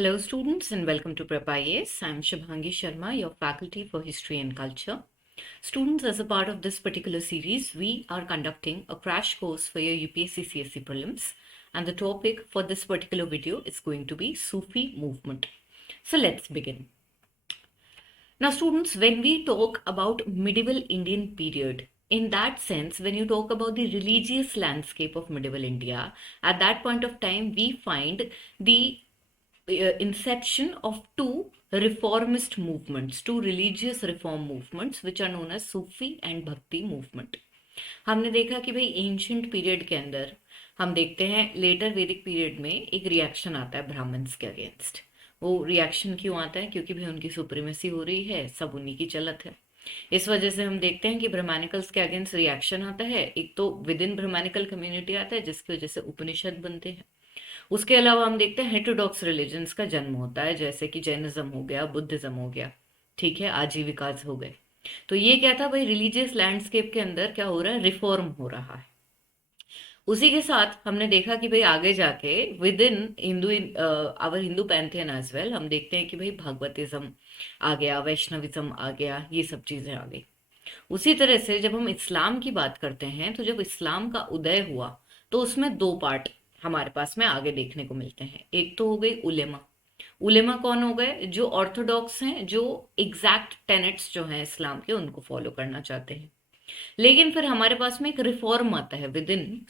Hello, students, and welcome to Prep IAS. I'm Shubhangi Sharma, your faculty for History and Culture. Students, as a part of this particular series, we are conducting a crash course for your UPSC CSE prelims, and the topic for this particular video is going to be Sufi movement. So let's begin. Now, students, when we talk about medieval Indian period, in that sense, when you talk about the religious landscape of medieval India, at that point of time, we find the inception of two reformist movements, two religious reform movements, which are known as Sufi and Bhakti movement. हमने देखा कि भाई ancient period के अंदर हम देखते हैं letter वैदिक पीरियड में एक रिएक्शन आता है ब्राह्मण्स के अगेंस्ट। वो रिएक्शन क्यों आता है? क्योंकि भाई उनकी सुप्रीमेसी हो रही है, सब उन्हीं की चलत है। इस वजह से हम देखते हैं कि ब्राह्मणिकल्स के अगेंस्ट रिएक्शन आता है। एक तो विद इन ब्राह्मणिकल कम्युनिटी आता है जिसकी वजह से उपनिषद बनते हैं। उसके अलावा हम देखते हैं हेटेरोडॉक्स रिलीजन्स का जन्म होता है, जैसे कि जैनिज्म हो गया, बुद्धिज्म हो गया, ठीक है, आजीविकास हो गए। तो ये क्या था भाई, रिलीजियस लैंडस्केप के अंदर क्या हो रहा है, रिफॉर्म हो रहा है। उसी के साथ हमने देखा कि भाई आगे जाके within Hindu our Hindu pantheon as well हम देखते हैं कि भाई भगवतिज्म आ गया, वैष्णविज्म आ गया, ये सब चीजें आ गई। उसी तरह से जब हम इस्लाम की बात करते हैं तो जब इस्लाम का उदय हुआ तो उसमें दो पार्ट हमारे पास में आगे देखने को मिलते हैं। एक तो हो गई उलेमा। उलेमा कौन हो गए? जो ऑर्थोडॉक्स हैं, जो एग्जैक्ट टेनेट्स जो हैं इस्लाम के उनको फॉलो करना चाहते हैं। लेकिन फिर हमारे पास में एक रिफॉर्म आता है विद इन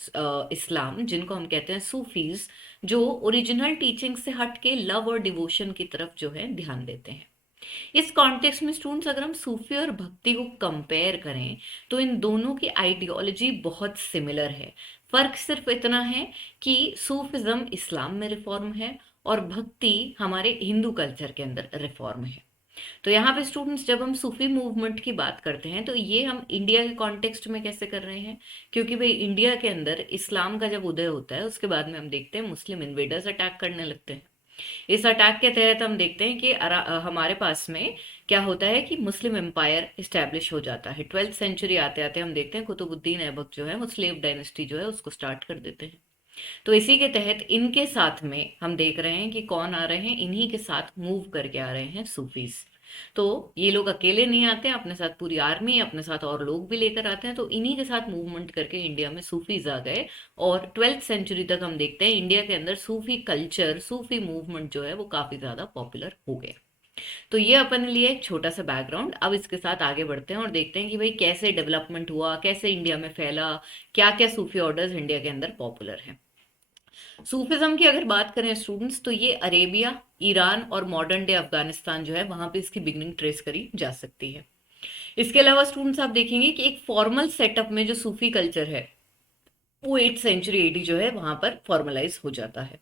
इस्लाम, जिनको हम कहते हैं सूफीज, जो ओरिजिनल टीचिंग से हट के लव और डिवोशन की तरफ जो है ध्यान देते हैं। इस कॉन्टेक्स्ट में स्टूडेंट्स, अगर हम सूफी और भक्ति को कंपेयर करें तो इन दोनों की आइडियोलॉजी बहुत सिमिलर है। फर्क सिर्फ इतना है कि सूफिज्म इस्लाम में रिफॉर्म है और भक्ति हमारे हिंदू कल्चर के अंदर रिफॉर्म है। तो यहाँ पे स्टूडेंट्स, जब हम सूफी मूवमेंट की बात करते हैं तो ये हम इंडिया के कॉन्टेक्स्ट में कैसे कर रहे हैं? क्योंकि भाई इंडिया के अंदर इस्लाम का जब उदय होता है उसके बाद में हम देखते हैं मुस्लिम इन्वेडर्स अटैक करने लगते हैं। इस अटैक के तहत हम देखते हैं कि हमारे पास में क्या होता है कि मुस्लिम एम्पायर इस्टेब्लिश हो जाता है। 12th सेंचुरी आते आते हम देखते हैं कुतुबुद्दीन ऐबक जो है वो स्लेव डायनेस्टी जो है उसको स्टार्ट कर देते हैं। तो इसी के तहत इनके साथ में हम देख रहे हैं कि कौन आ रहे हैं, इन्हीं के साथ मूव करके आ रहे हैं सूफीज। तो ये लोग अकेले नहीं आते हैं, अपने साथ पूरी आर्मी, अपने साथ और लोग भी लेकर आते हैं। तो इन्हीं के साथ मूवमेंट करके इंडिया में सूफीज आ गए और 12th सेंचुरी तक हम देखते हैं इंडिया के अंदर सूफी कल्चर, सूफी मूवमेंट जो है वो काफी ज्यादा पॉपुलर हो गया। तो ये अपन लिए एक छोटा सा बैकग्राउंड। अब इसके साथ आगे बढ़ते हैं और देखते हैं कि भाई कैसे डेवलपमेंट हुआ, कैसे इंडिया में फैला, क्या क्या सूफी ऑर्डर्स इंडिया के अंदर पॉपुलर हैं। सूफिज्म की अगर बात करें स्टूडेंट्स तो ये अरेबिया, ईरान और मॉडर्न डे अफगानिस्तान जो है वहां पे इसकी बिगनिंग ट्रेस करी जा सकती है। इसके अलावा स्टूडेंट्स आप देखेंगे कि एक फॉर्मल सेटअप में जो सूफी कल्चर है वो 8th सेंचुरी एडी जो है वहां पर फॉर्मलाइज हो जाता है।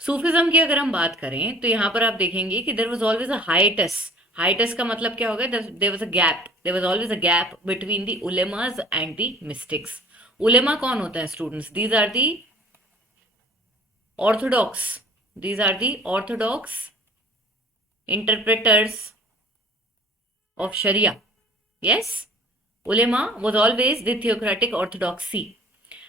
सूफिज्म की अगर हम बात करें तो यहाँ पर आप देखेंगे कि there was always a hiatus. Hiatus का मतलब क्या होगा? There was a gap, there was always a gap between the उलेमास एंड द मिस्टिक्स। उलेमा कौन होता है students? These are the orthodox, these are the orthodox interpreters of Sharia. Yes, ulema was always the theocratic orthodoxy.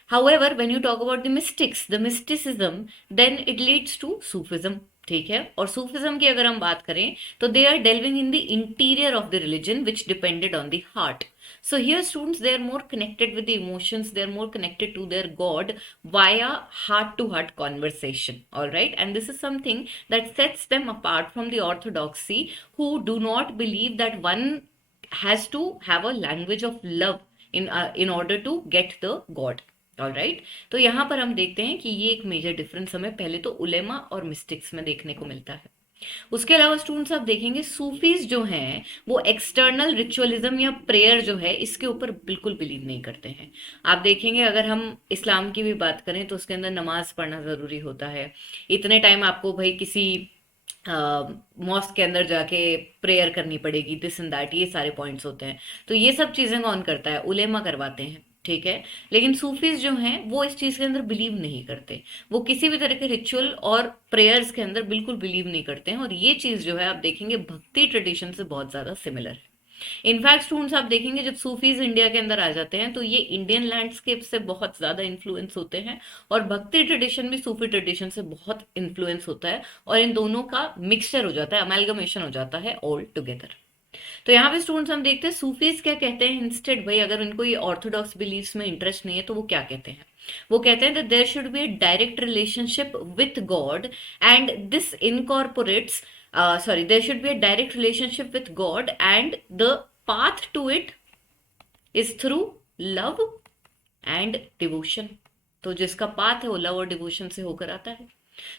However, when you talk about the mystics, the mysticism, then it leads to Sufism. ठीक है, और Sufism की अगर हम बात करें तो they are delving in the interior of the religion which depended on the heart. So here students, they are more connected with the emotions, they are more connected to their God via heart to heart conversation. All right, and this is something that sets them apart from the orthodoxy, who do not believe that one has to have a language of love in order to get the God. All right, तो यहाँ पर हम देखते हैं कि ये एक major difference हमें पहले तो उलेमा और मिस्टिक्स में देखने को मिलता है। उसके अलावा स्टूडेंट्स आप देखेंगे सूफीज जो हैं वो एक्सटर्नल रिचुअलिज्म या प्रेयर जो है इसके ऊपर बिल्कुल बिलीव नहीं करते हैं। आप देखेंगे अगर हम इस्लाम की भी बात करें तो उसके अंदर नमाज पढ़ना ज़रूरी होता है। इतने टाइम आपको भाई किसी मॉस्क के अंदर जाके प्रेयर करनी पड़ेगी, दिस एंड दैट, ये सारे पॉइंट्स होते हैं। तो ये सब चीज़ें कौन करता है? उलेमा करवाते हैं, ठीक है। लेकिन सूफीज जो हैं वो इस चीज़ के अंदर बिलीव नहीं करते, वो किसी भी तरह के रिचुअल और प्रेयर्स के अंदर बिल्कुल बिलीव नहीं करते हैं। और ये चीज़ जो है आप देखेंगे भक्ति ट्रेडिशन से बहुत ज़्यादा सिमिलर है। इनफैक्ट स्टूडेंट्स आप देखेंगे जब सूफीज इंडिया के अंदर आ जाते हैं तो ये इंडियन लैंडस्केप से बहुत ज्यादा इन्फ्लुएंस होते हैं, और भक्ति ट्रेडिशन भी सूफी ट्रेडिशन से बहुत इन्फ्लुएंस होता है, और इन दोनों का मिक्सचर हो जाता है, अमेलगमेशन हो जाता है ऑल टुगेदर। तो यहाँ पे स्टूडेंट्स हम देखते हैं सूफीज क्या कहते हैं इंस्टेड, भाई अगर उनको ये ऑर्थोडॉक्स बिलीफ्स में इंटरेस्ट नहीं है तो वो क्या कहते हैं। वो कहते हैं that there should be a direct relationship with God and this incorporates there should be a direct relationship with God and the path to it is through love and devotion. तो जिसका पाथ है वो love और devotion से होकर आता है।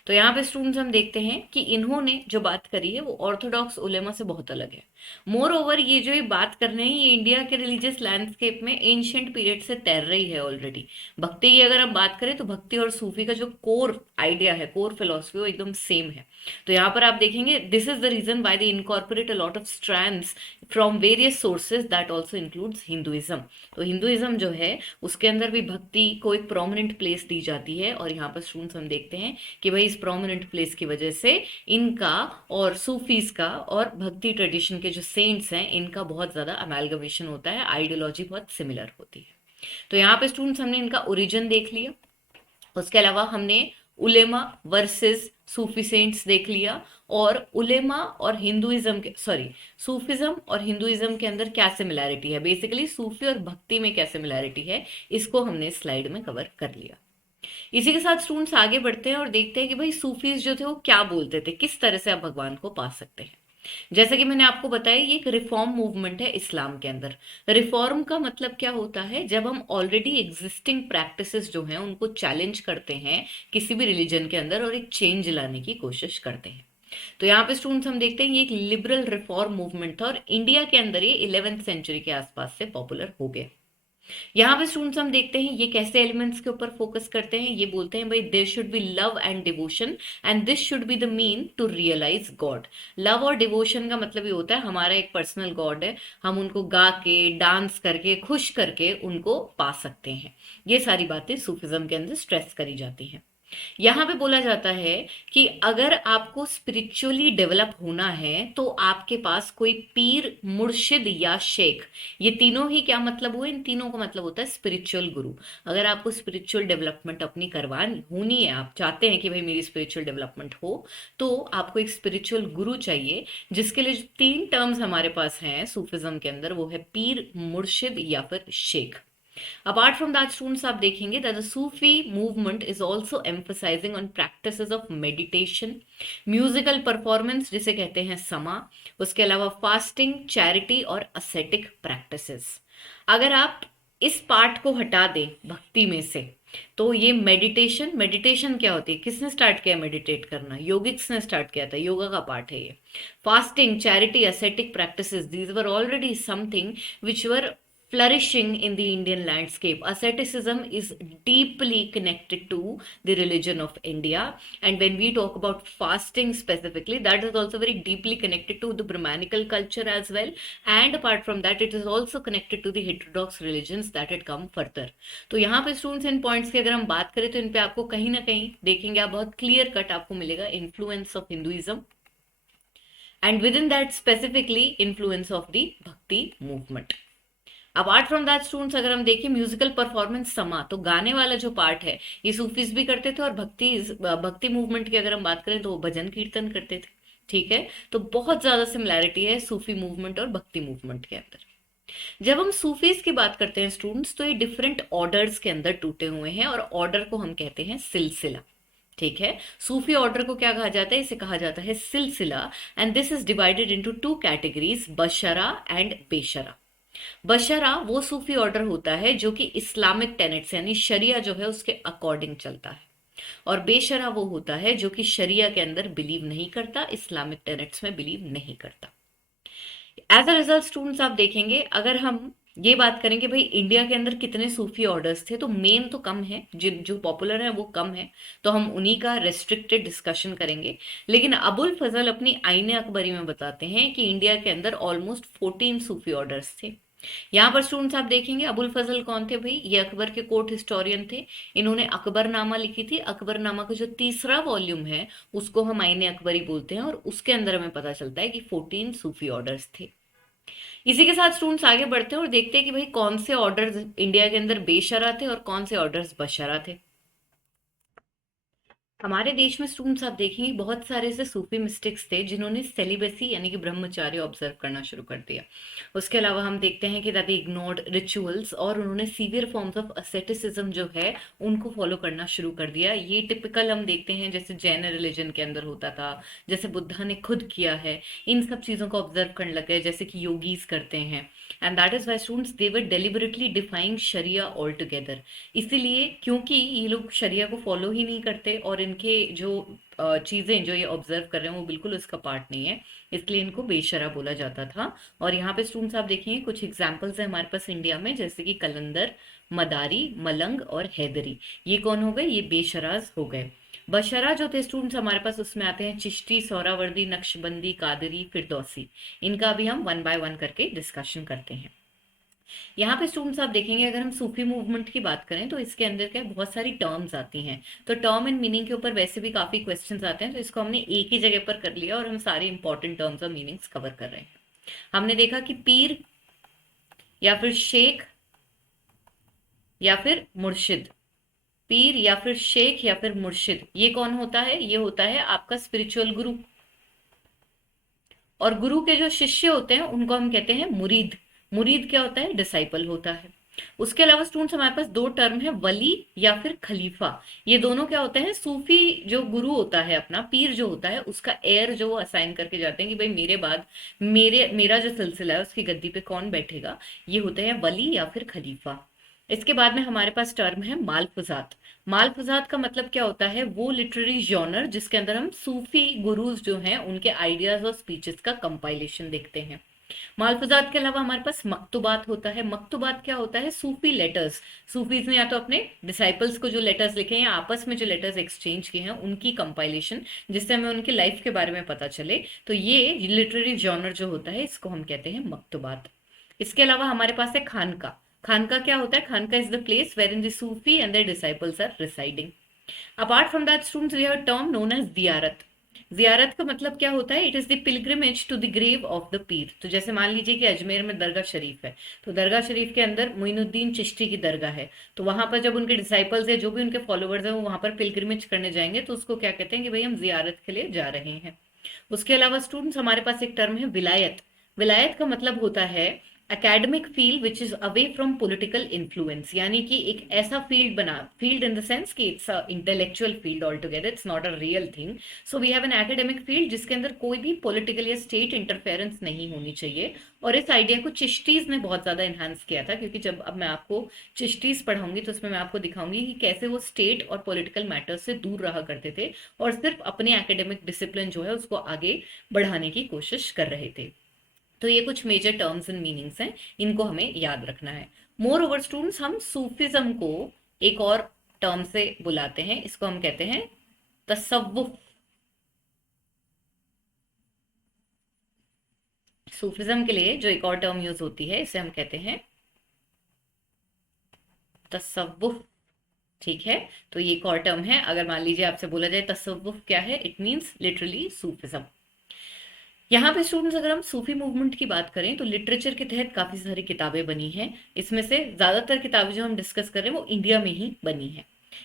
तो यहाँ पे स्टूडेंट्स हम देखते हैं कि इन्होंने जो बात करी है वो ऑर्थोडॉक्स उलेमा से बहुत अलग है। मोर ओवर ये जो ये बात कर रहे हैं ये इंडिया के रिलीजियस लैंडस्केप में एंशियंट पीरियड से तैर रही है ऑलरेडी। भक्ति की अगर हम बात करें तो भक्ति और सूफी का जो कोर आइडिया है, कोर फिलोसफी, वो एकदम सेम है। तो यहाँ पर आप देखेंगे this is the reason why they incorporate a lot of strands from various sources that also includes Hinduism. तो हिंदुइज्म जो है उसके अंदर भी भक्ति को एक प्रोमिनेंट प्लेस दी जाती है, और यहाँ पर स्टूडेंट्स हम देखते हैं कि भाई इस प्रोमिनेंट प्लेस की वजह से इनका और सूफीज का और भक्ति ट्रेडिशन के जो सेंट्स हैं इनका बहुत ज्यादा अमेलगमेशन होता है, आइडियोलॉजी बहुत सिमिलर होती है। तो यहाँ पे स्टूडेंट्स हमने इनका ओरिजिन देख लिया, उसके अलावा हमने उलेमा वर्सेस सूफी सेंट्स देख लिया, और उलेमा और हिंदुइज्म के सूफिज्म और हिंदुइज्म के अंदर क्या सिमिलैरिटी है, बेसिकली सूफी और भक्ति में क्या सिमिलैरिटी है, इसको हमने स्लाइड में कवर कर लिया। इसी के साथ स्टूडेंट्स आगे बढ़ते हैं और देखते हैं कि भाई सूफीज जो थे वो क्या बोलते थे, किस तरह से आप भगवान को पा सकते हैं। जैसा कि मैंने आपको बताया ये एक रिफॉर्म मूवमेंट है इस्लाम के अंदर। रिफॉर्म का मतलब क्या होता है, जब हम ऑलरेडी एग्जिस्टिंग प्रैक्टिसेस जो हैं उनको चैलेंज करते हैं किसी भी रिलीजन के अंदर और एक चेंज लाने की कोशिश करते हैं। तो यहाँ पे स्टूडेंट्स हम देखते हैं ये एक लिबरल रिफॉर्म मूवमेंट था, और इंडिया के अंदर ये 11th सेंचुरी के आसपास से पॉपुलर हो गया। यहाँ पे स्टूडेंट्स हम देखते हैं ये कैसे एलिमेंट्स के ऊपर फोकस करते हैं। ये बोलते हैं भाई there should be love and devotion and this should be the mean to realize God. Love और डिवोशन का मतलब ये होता है हमारा एक पर्सनल गॉड है, हम उनको गा के डांस करके खुश करके उनको पा सकते हैं। ये सारी बातें सूफिज्म के अंदर स्ट्रेस करी जाती हैं। यहाँ पे बोला जाता है कि अगर आपको स्पिरिचुअली डेवलप होना है तो आपके पास कोई पीर, मुर्शिद या शेख, ये तीनों ही क्या मतलब हुए, इन तीनों का मतलब होता है स्पिरिचुअल गुरु। अगर आपको स्पिरिचुअल डेवलपमेंट अपनी करवानी होनी है, आप चाहते हैं कि भाई मेरी स्पिरिचुअल डेवलपमेंट हो, तो आपको एक स्पिरिचुअल गुरु चाहिए, जिसके लिए जो 3 टर्म्स हमारे पास हैं सूफिज्म के अंदर वो है पीर, मुर्शिद या फिर Sheikh. Apart from that, students आप देखेंगे that the Sufi movement is also emphasizing on practices of meditation, musical performance जिसे कहते हैं समा, उसके अलावा फास्टिंग, चैरिटी और ascetic practices। अगर आप इस पार्ट को हटा दें भक्ति में से तो ये मेडिटेशन क्या होती है, किसने स्टार्ट किया मेडिटेट करना, योगिक्स ने स्टार्ट किया था, योगा का पार्ट है ये। Fasting, charity, ascetic practices, these were already something which were flourishing in the Indian landscape. Asceticism is deeply connected to the religion of India, and when we talk about fasting specifically, that is also very deeply connected to the Brahmanical culture as well, and apart from that it is also connected to the heterodox religions that had come further. तो यहाँ पे students in points की अगर हम बात करें तो इन पे आपको कहीं ना कहीं देखेंगे आप बहुत क्लियर कट आपको मिलेगा influence of Hinduism, and within that specifically influence of the bhakti movement. Apart from that students अगर हम देखें म्यूजिकल परफॉर्मेंस समा, तो गाने वाला जो पार्ट है ये सूफीज भी करते थे, और भक्ति मूवमेंट की अगर हम बात करें तो वो भजन कीर्तन करते थे। ठीक है, तो बहुत ज्यादा सिमिलैरिटी है सूफी मूवमेंट और भक्ति मूवमेंट के अंदर। जब हम सूफीज की बात करते हैं स्टूडेंट्स तो ये डिफरेंट ऑर्डर्स के अंदर टूटे हुए हैं, और ऑर्डर को हम कहते हैं सिलसिला। ठीक है, सूफी ऑर्डर को क्या कहा जाता है, इसे कहा जाता है सिलसिला, and this is divided into 2 categories, बशरा एंड बेशरा। बशरा वो सूफी ऑर्डर होता है जो कि इस्लामिक टेनेट्स यानी शरिया जो है उसके अकॉर्डिंग चलता है, और बेशरा वो होता है जो कि शरिया के अंदर बिलीव नहीं करता, इस्लामिक टेनेट्स में बिलीव नहीं करता। एज अ रिजल्ट स्टूडेंट्स आप देखेंगे अगर हम ये बात करें कि भाई इंडिया के अंदर कितने सूफी ऑर्डर्स थे, तो मेन तो कम है, जिन जो पॉपुलर है वो कम है, तो हम उन्हीं का रेस्ट्रिक्टेड डिस्कशन करेंगे। लेकिन अबुल फजल अपनी आईने अकबरी में बताते हैं कि इंडिया के अंदर ऑलमोस्ट 14 सूफी ऑर्डर्स थे। यहाँ पर स्टूडेंट्स आप देखेंगे अबुल फजल कौन थे भाई, ये अकबर के कोर्ट हिस्टोरियन थे। इन्होंने अकबरनामा लिखी थी। अकबरनामा का जो 3रा वॉल्यूम है उसको हम आईने अकबरी बोलते हैं, और उसके अंदर हमें पता चलता है कि 14 सूफी ऑर्डर्स थे। इसी के साथ स्टूडेंट्स आगे बढ़ते हैं और देखते हैं कि भाई कौन से ऑर्डर्स इंडिया के अंदर बेशरह थे और कौन से ऑर्डर्स बशरह थे। हमारे देश में स्टूडेंट्स आप देखेंगे बहुत सारे ऐसे सूफी मिस्टिक्स थे जिन्होंने सेलिबेसी यानी कि ब्रह्मचार्य ऑब्जर्व करना शुरू कर दिया। उसके अलावा हम देखते हैं कि दैट इग्नोर्ड रिचुअल्स और उन्होंने सीवियर फॉर्म्स ऑफ असेटिसिज्म जो है उनको फॉलो करना शुरू कर दिया। ये टिपिकल हम देखते हैं जैसे जैन रिलीजन के अंदर होता था, जैसे बुद्धा ने खुद किया है। इन सब चीज़ों को ऑब्जर्व करने लग गए जैसे कि योगीज करते हैं। And that is why students they were deliberately defying sharia altogether. इसीलिए क्योंकि ये लोग शरिया को फॉलो ही नहीं करते और इनके जो चीजें जो ये ऑब्जर्व कर रहे हैं वो बिल्कुल उसका पार्ट नहीं है, इसलिए इनको बेशरा बोला जाता था। और यहाँ पे स्टूडेंट्स आप देखेंगे कुछ एग्जाम्पल्स है हमारे पास इंडिया में, जैसे कि कलंदर, मदारी, मलंग और हैदरी। ये कौन हो गए? ये बेशराज हो गए। बशरा जो थे स्टूडेंट्स हमारे पास उसमें आते हैं चिश्ती, सोहरावर्दी, नक्शबंदी, कादरी, फिरदौसी। इनका भी हम वन बाय वन करके डिस्कशन करते हैं। यहाँ पे स्टूडेंट्स आप देखेंगे अगर हम सूफी मूवमेंट की बात करें तो इसके अंदर क्या बहुत सारी टर्म्स आती हैं। तो टर्म एंड मीनिंग के ऊपर वैसे भी काफी क्वेश्चंस आते हैं, तो इसको हमने एक ही जगह पर कर लिया और हम सारे इंपॉर्टेंट टर्म्स और मीनिंग्स कवर कर रहे हैं। हमने देखा कि पीर या फिर शेख या फिर मुर्शिद, पीर या फिर शेख या फिर मुर्शिद, ये कौन होता है? ये होता है आपका स्पिरिचुअल गुरु। और गुरु के जो शिष्य होते हैं उनको हम कहते हैं मुरीद। मुरीद क्या होता है? डिसाइपल होता है। उसके अलावा स्टूडेंट्स हमारे पास दो टर्म है, वली या फिर खलीफा। ये दोनों क्या होते हैं? सूफी जो गुरु होता है अपना, पीर जो होता है उसका एयर जो वो असाइन करके जाते हैं कि भाई मेरे बाद मेरा जो सिलसिला है उसकी गद्दी पे कौन बैठेगा, ये होते हैं वली या फिर खलीफा। इसके बाद में हमारे पास टर्म है मालफुजात। मालफुजात का मतलब क्या होता है? वो लिटरेरी जॉनर जिसके अंदर हम सूफी गुरुज जो हैं उनके आइडियाज और स्पीचेस का कंपाइलेशन देखते हैं। मालफुजात के अलावा हमारे पास मकतूबात होता है। मकतूबात क्या होता है? सूफी लेटर्स। सूफीज ने या तो अपने डिसाइपल्स को जो लेटर्स लिखे हैं या आपस में जो लेटर्स एक्सचेंज किए हैं उनकी कंपाइलेशन, जिससे हमें उनकी लाइफ के बारे में पता चले। तो ये लिटरेरी जॉनर जो होता है इसको हम कहते हैं मकतूबात। इसके अलावा हमारे पास है खानका। खानका क्या होता है? खानका is the place where in the Sufi and their disciples are residing. Apart from that students we have a term known as जियारत। जियारत का मतलब क्या होता है? It is the pilgrimage to the grave of the पीर। तो जैसे मान लीजिए कि अजमेर में दरगाह शरीफ है, तो दरगाह शरीफ के अंदर मोइनुद्दीन चिश्ती की दरगाह है, तो वहां पर जब उनके डिसाइपल्स है जो भी उनके फॉलोअर्स है वो वहां पर पिलग्रिमेज करने जाएंगे तो उसको क्या कहते हैं कि भाई हम जियारत के लिए जा रहे हैं। उसके अलावा स्टूडेंट्स हमारे पास एक टर्म है विलायत। विलायत का मतलब होता है academic field which is away from political influence, यानी कि एक ऐसा फील्ड बना, फील्ड इन द सेंस कि it's a intellectual field altogether, it's not a real thing. So we have an academic field जिसके अंदर कोई भी पॉलिटिकल या स्टेट इंटरफेरेंस नहीं होनी चाहिए। और इस आइडिया को चिश्तीज ने बहुत ज्यादा इन्हांस किया था, क्योंकि जब अब मैं आपको चिश्तीज पढ़ाऊंगी तो उसमें मैं आपको दिखाऊंगी कि कैसे वो स्टेट और पॉलिटिकल मैटर्स से दूर रहा करते थे और सिर्फ अपने एकेडमिक डिसिप्लिन जो है उसको आगे बढ़ाने की कोशिश कर रहे थे। तो ये कुछ मेजर टर्म्स एंड मीनिंग्स हैं, इनको हमें याद रखना है। मोर ओवर स्टूडेंट्स हम सूफिज्म को एक और टर्म से बुलाते हैं, इसको हम कहते हैं तसव्वुफ। सूफिज्म के लिए जो एक और टर्म यूज होती है इसे हम कहते हैं तसव्वुफ। ठीक है, तो ये एक और टर्म है। अगर मान लीजिए आपसे बोला जाए तसव्वुफ क्या है, इट मीन्स लिटरली सूफिज्म। यहाँ पे स्टूडेंट्स अगर हम सूफी मूवमेंट की बात करें तो लिटरेचर के तहत काफी सारी किताबें बनी हैं। इसमें से ज्यादातर किताबें जो हम डिस्कस कर रहे हैं वो इंडिया में ही बनी है।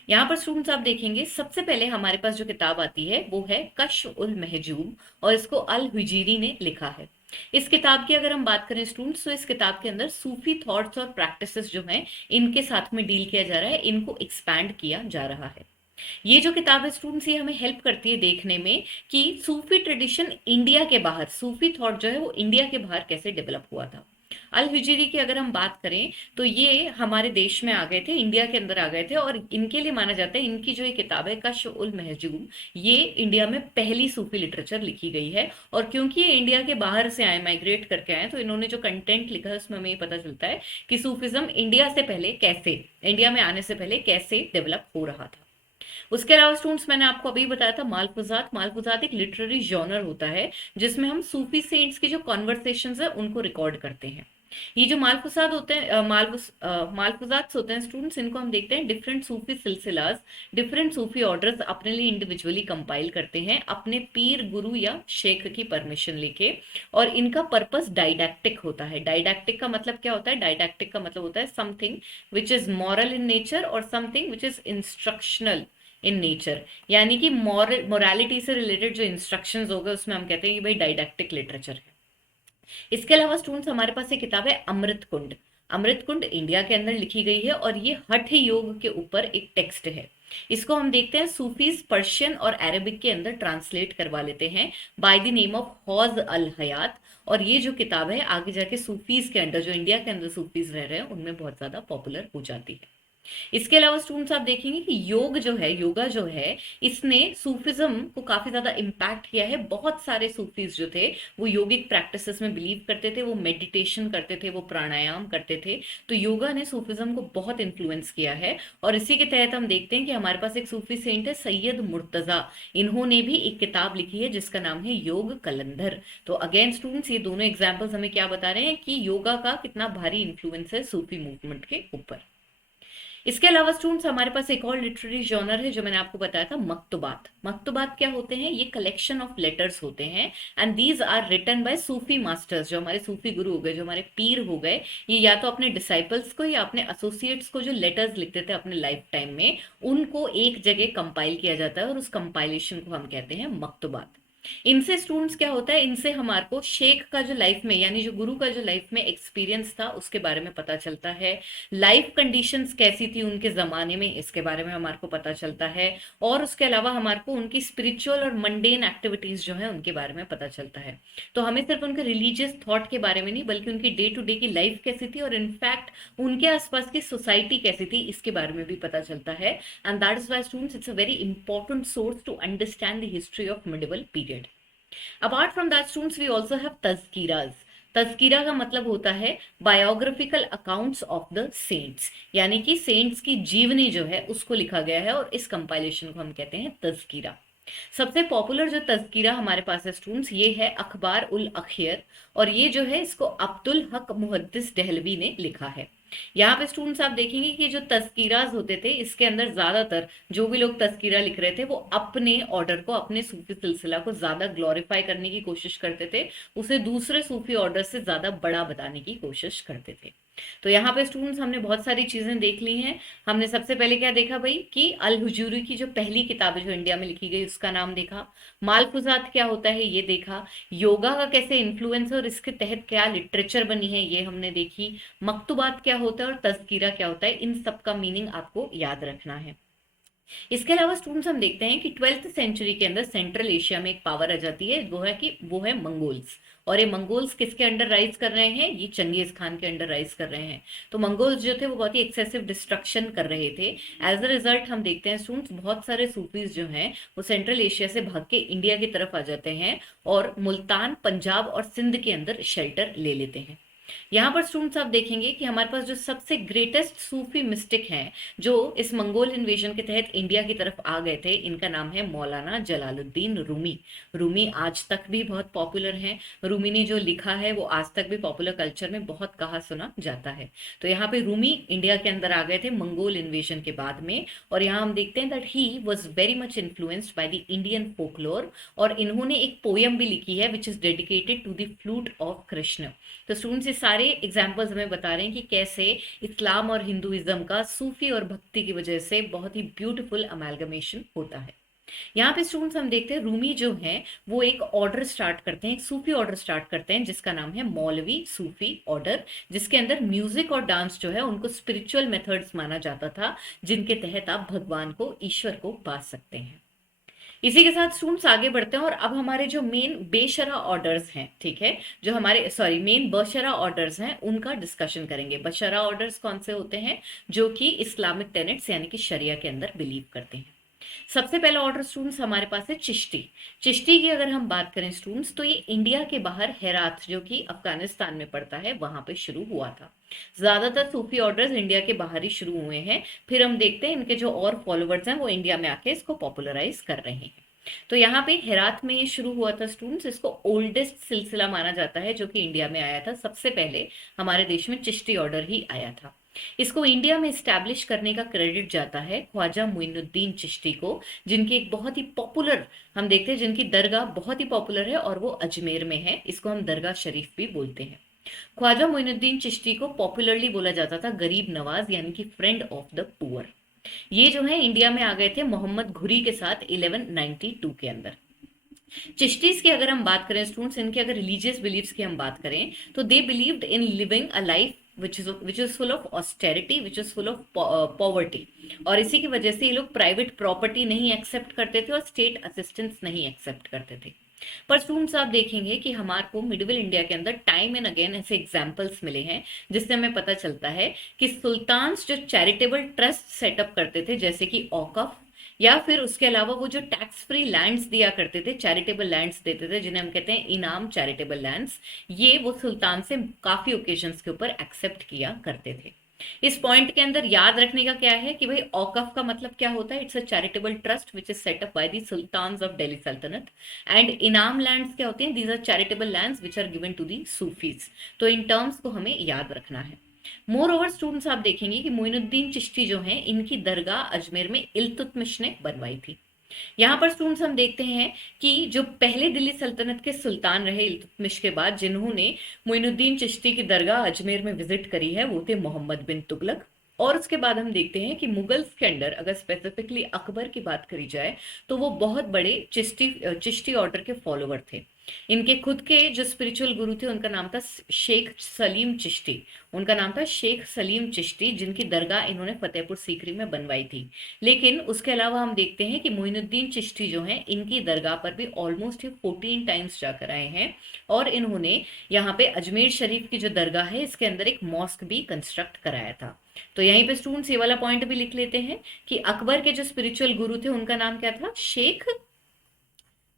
यहाँ पर स्टूडेंट्स आप देखेंगे सबसे पहले हमारे पास जो किताब आती है वो है कश्फ उल महजूब, और इसको अल हुजैरी ने लिखा है। इस किताब की अगर हम बात करें स्टूडेंट्स तो इस किताब के अंदर सूफी थॉट्स और प्रैक्टिसेस जो हैं इनके साथ में डील किया जा रहा है, इनको एक्सपैंड किया जा रहा है। ये जो किताब है स्टूडेंट्स ये हमें हेल्प करती है देखने में कि सूफी ट्रेडिशन इंडिया के बाहर, सूफी थॉट जो है वो इंडिया के बाहर कैसे डेवलप हुआ था। अल हुजैरी की अगर हम बात करें तो ये हमारे देश में आ गए थे, इंडिया के अंदर आ गए थे, और इनके लिए माना जाता है इनकी जो ये किताब है कश्फ उल महजूब, ये इंडिया में पहली सूफी लिटरेचर लिखी गई है। और क्योंकि ये इंडिया के बाहर से आए, माइग्रेट करके आए, तो इन्होंने जो कंटेंट लिखा है उसमें हमें ये पता चलता है कि सूफिज्म इंडिया से पहले कैसे, इंडिया में आने से पहले कैसे डेवलप हो रहा था। उसके अलावा स्टूडेंट्स मैंने आपको अभी बताया था मालफुजात। मालफुजात एक लिटरेरी जॉनर होता है जिसमें हम सूफी सेंट्स की जो कॉन्वर्सेशंस है उनको रिकॉर्ड करते हैं। ये जो मालफुसाद होते हैं मालफुजात होते हैं स्टूडेंट्स, इनको हम देखते हैं डिफरेंट सूफी सिलसिलास, डिफरेंट सूफी ऑर्डर्स अपने लिए इंडिविजुअली कंपाइल करते हैं अपने पीर गुरु या शेख की परमिशन लेके। और इनका पर्पस डाइडैक्टिक होता है। डाइडैक्टिक का मतलब क्या होता है? डाइडैक्टिक का मतलब होता है something which is moral in nature और something which is instructional in nature. यानी कि मोरालिटी से रिलेटेड जो इंस्ट्रक्शंस हो गए उसमें हम कहते हैं कि भाई डाइडैक्टिक लिटरेचर है। इसके अलावा स्टूडेंट्स हमारे पास एक किताब है अमृत कुंड। अमृत कुंड इंडिया के अंदर लिखी गई है और ये हठ योग के ऊपर एक टेक्स्ट है। इसको हम देखते हैं सूफीज पर्शियन और अरेबिक के अंदर ट्रांसलेट करवा लेते हैं बाय द नेम ऑफ हौज अल हयात। और ये जो किताब है आगे जाके सूफीज के अंदर, जो इंडिया के अंदर सूफीज रह रहे हैं, उनमें बहुत ज्यादा पॉपुलर हो जाती है। इसके अलावा स्टूडेंट्स आप देखेंगे कि योग जो है, योगा जो है, इसने सूफिज्म को काफी ज्यादा इम्पैक्ट किया है। बहुत सारे सूफीज जो थे वो योगिक प्रैक्टिसेस में बिलीव करते थे, वो मेडिटेशन करते थे, वो प्राणायाम करते थे। तो योगा ने सूफिज्म को बहुत इन्फ्लुएंस किया है। और इसी के तहत हम देखते हैं कि हमारे पास एक सूफी सेंट है सैयद मुर्तजा। इन्होंने भी एक किताब लिखी है जिसका नाम है योग कलंदर। तो अगेन स्टूडेंट्स, ये दोनों एग्जाम्पल्स हमें क्या बता रहे हैं कि योगा का कितना भारी इन्फ्लुएंस है सूफी मूवमेंट के ऊपर। इसके अलावा स्टूडेंट्स हमारे पास एक और लिटरेरी जॉनर है जो मैंने आपको बताया था, मकतुबात। मकतुबात क्या होते हैं? ये कलेक्शन ऑफ लेटर्स होते हैं and these are written by Sufi masters. जो हमारे सूफी गुरु हो गए, जो हमारे पीर हो गए, ये या तो अपने डिसाइपल्स को या अपने एसोसिएट्स को जो लेटर्स लिखते थे अपने लाइफ टाइम में, उनको एक जगह कंपाइल किया जाता है और उस कंपाइलेशन को हम कहते हैं मकतुबात। इनसे स्टूडेंट्स क्या होता है, इनसे हमारे को शेख का जो लाइफ में, यानी जो गुरु का जो लाइफ में एक्सपीरियंस था उसके बारे में पता चलता है। लाइफ कंडीशंस कैसी थी उनके जमाने में, इसके बारे में हमारे को पता चलता है। और उसके अलावा हमारे को उनकी स्पिरिचुअल और मंडेन एक्टिविटीज जो है उनके बारे में पता चलता है। तो हमें सिर्फ उनके रिलीजियस थॉट के बारे में नहीं, बल्कि उनकी डे टू डे की लाइफ कैसी थी और इनफैक्ट उनके आसपास की सोसाइटी कैसी थी, इसके बारे में भी पता चलता है। And that is why students it's a very important source to understand the history of medieval period. Apart from that, students, we also have तज़किरास। तज़किरा का मतलब होता है biographical accounts of the saints, यानी कि सेंट्स की जीवनी जो है उसको लिखा गया है और इस कंपाइलेशन को हम कहते हैं तज़किरा। सबसे पॉपुलर जो तज़किरा हमारे पास है स्टूडेंट्स, ये है अखबार उल अखियर। और ये जो है इसको अब्दुल हक मुहद्दिस दहलवी ने लिखा है। यहाँ पे स्टूडेंट्स आप देखेंगे कि जो तस्कीराज होते थे इसके अंदर ज्यादातर जो भी लोग तस्कीरा लिख रहे थे वो अपने ऑर्डर को, अपने सूफी सिलसिला को ज्यादा ग्लोरीफाई करने की कोशिश करते थे, उसे दूसरे सूफी ऑर्डर से ज्यादा बड़ा बताने की कोशिश करते थे। तो यहाँ पे स्टूडेंट्स हमने बहुत सारी चीजें देख ली हैं। हमने सबसे पहले क्या देखा भाई कि अल हुजूरी की जो पहली किताब है जो इंडिया में लिखी गई उसका नाम देखा। मालफुजात क्या होता है ये देखा। योगा का कैसे इन्फ्लुएंस है और इसके तहत क्या लिटरेचर बनी है ये हमने देखी। मकतूबात क्या होता है और तज़किरा क्या होता है, इन सब का मीनिंग आपको याद रखना है। इसके अलावा स्टूडेंट्स हम देखते हैं कि 12th सेंचुरी के अंदर सेंट्रल एशिया में एक पावर आ जाती है, वो है मंगोल्स। और ये मंगोल्स किसके अंडर राइज कर रहे हैं? ये चंगेज खान के अंडर राइज कर रहे हैं। तो मंगोल्स जो थे वो बहुत ही एक्सेसिव डिस्ट्रक्शन कर रहे थे। एज अ रिजल्ट हम देखते हैं स्टूडेंट्स बहुत सारे सूफीज जो हैं वो सेंट्रल एशिया से भाग के इंडिया की तरफ आ जाते हैं और मुल्तान, पंजाब और सिंध के अंदर शेल्टर ले लेते हैं। यहाँ पर स्टूडेंट्स आप देखेंगे कि हमारे पास जो सबसे ग्रेटेस्ट सूफी मिस्टिक हैं जो इस मंगोल इन्वेजन के तहत इंडिया की तरफ आ गए थे, इनका नाम है मौलाना जलालुद्दीन रूमी। रूमी आज तक भी बहुत पॉपुलर हैं। रूमी ने जो लिखा है वो आज तक भी पॉपुलर कल्चर में बहुत कहा सुना जाता है। तो यहाँ पे रूमी इंडिया के अंदर आ गए थे मंगोल इन्वेजन के बाद में। और यहाँ हम देखते हैं that he was very much influenced by the Indian folklore. और इन्होंने एक पोयम भी लिखी है which is dedicated to the flute of Krishna. तो स्टूडेंट्स सारे एग्जाम्पल्स हमें बता रहे हैं कि कैसे इस्लाम और हिंदुइज्म का सूफी और भक्ति की वजह से बहुत ही ब्यूटीफुल अमेलगमेशन होता है। यहाँ पे स्टूडेंट्स हम देखते हैं रूमी जो है वो एक ऑर्डर स्टार्ट करते हैं, एक सूफी ऑर्डर स्टार्ट करते हैं जिसका नाम है मौलवी सूफी ऑर्डर, जिसके अंदर म्यूजिक और डांस जो है उनको स्पिरिचुअल मेथड्स माना जाता था जिनके तहत आप भगवान को, ईश्वर को पा सकते हैं। इसी के साथ स्टूडेंट्स आगे बढ़ते हैं और अब हमारे जो मेन बेशरा ऑर्डर्स हैं, ठीक है, जो हमारे मेन बशरा ऑर्डर्स हैं उनका डिस्कशन करेंगे। बशरा ऑर्डर्स कौन से होते हैं? जो कि इस्लामिक टेनेट्स यानी कि शरिया के अंदर बिलीव करते हैं। सबसे पहला ऑर्डर स्टूडेंट्स हमारे पास है चिश्ती। चिश्ती की अगर हम बात करें स्टूडेंट्स तो ये इंडिया के बाहर हेरात जो कि अफगानिस्तान में पड़ता है वहां पे शुरू हुआ था। ज्यादातर सूफी ऑर्डर्स इंडिया के बाहर ही शुरू हुए हैं। फिर हम देखते हैं इनके जो और फॉलोवर्स हैं वो इंडिया में आके इसको पॉपुलराइज कर रहे हैं। तो यहाँ पे हेरात में ये शुरू हुआ था स्टूडेंट्स। इसको ओल्डेस्ट सिलसिला माना जाता है जो कि इंडिया में आया था। सबसे पहले हमारे देश में चिश्ती ऑर्डर ही आया था। इसको इंडिया में स्टैब्लिश करने का क्रेडिट जाता है ख्वाजा मुइनुद्दीन चिश्ती को, जिनकी एक बहुत ही पॉपुलर, हम देखते हैं जिनकी दरगाह बहुत ही पॉपुलर है और वो अजमेर में है। इसको हम दरगाह शरीफ भी बोलते हैं। ख्वाजा मुइनुद्दीन चिश्ती को पॉपुलरली बोला जाता था गरीब नवाज, यानी कि फ्रेंड ऑफ द पुअर। ये जो है इंडिया में आ गए थे मोहम्मद घुरी के साथ 1192 के अंदर। चिश्तीज की अगर हम बात करें स्टूडेंट्स, इनके अगर रिलीजियस बिलीव्स की हम बात करें तो they believed in living a life which is full of austerity, which is full of poverty। और इसी की वजह से ये लोग प्राइवेट प्रॉपर्टी नहीं एक्सेप्ट करते थे और स्टेट असिस्टेंस नहीं एक्सेप्ट करते थे। पर स्टूडेंट्स आप देखेंगे कि हमारे को मिडिवल इंडिया के अंदर टाइम एंड अगेन ऐसे एग्जाम्पल्स मिले हैं जिससे हमें पता चलता है कि सुल्तान्स जो चैरिटेबल ट्रस्ट सेटअप करते थे, जैसे कि औकफ, या फिर उसके अलावा वो जो टैक्स फ्री लैंड्स दिया करते थे, चैरिटेबल लैंड्स देते थे जिन्हें हम कहते हैं इनाम चैरिटेबल लैंड्स, ये वो सुल्तान से काफी ओकेजन्स के ऊपर एक्सेप्ट किया करते थे। इस पॉइंट के अंदर याद रखने का क्या है कि भाई औकफ का मतलब क्या होता है? It's a charitable trust which is set up by the sultans of Delhi सल्तनत। एंड इनाम लैंड्स क्या होते हैं? These are charitable lands which are given to the Sufis. तो इन टर्म्स को हमें याद रखना है। मोर ओवर स्टूडेंट्स आप देखेंगे कि मोइनुद्दीन चिश्ती जो है, इनकी दरगाह अजमेर में इल्तुतमिश ने बनवाई थी। यहाँ पर स्टूडेंट्स हम देखते हैं कि जो पहले दिल्ली सल्तनत के सुल्तान रहे इल्तुतमिश के बाद, जिन्होंने मोइनुद्दीन चिश्ती की दरगाह अजमेर में विजिट करी है, वो थे मोहम्मद बिन तुगलक। और उसके बाद हम देखते हैं कि मुगल्स के अंडर अगर स्पेसिफिकली अकबर की बात करी जाए तो वो बहुत बड़े चिश्ती ऑर्डर के फॉलोवर थे। इनके खुद के जो स्पिरिचुअल गुरु थे उनका नाम था शेख सलीम चिश्ती। उनका नाम था शेख सलीम चिश्ती, जिनकी दरगाह इन्होंने फतेहपुर सीकरी में बनवाई थी। लेकिन उसके अलावा हम देखते हैं कि मोइनुद्दीन चिश्ती जो है, इनकी दरगाह पर भी ऑलमोस्ट 14 टाइम्स जाकर आए हैं। और इन्होंने यहाँ पे अजमेर शरीफ की जो दरगाह है, इसके अंदर एक मॉस्क भी कंस्ट्रक्ट कराया था। तो यहीं पे स्टूडेंट्स ये वाला पॉइंट भी लिख लेते हैं कि अकबर के जो स्पिरिचुअल गुरु थे उनका नाम क्या था? शेख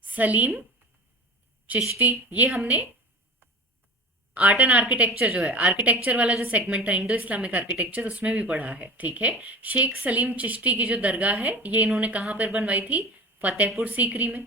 सलीम चिश्ती। ये हमने आर्ट एंड आर्किटेक्चर जो है, आर्किटेक्चर वाला जो सेगमेंट था इंडो इस्लामिक आर्किटेक्चर, उसमें भी पढ़ा है। ठीक है। शेख सलीम चिश्ती की जो दरगाह है, ये इन्होंने कहां पर बनवाई थी? फतेहपुर सीकरी में।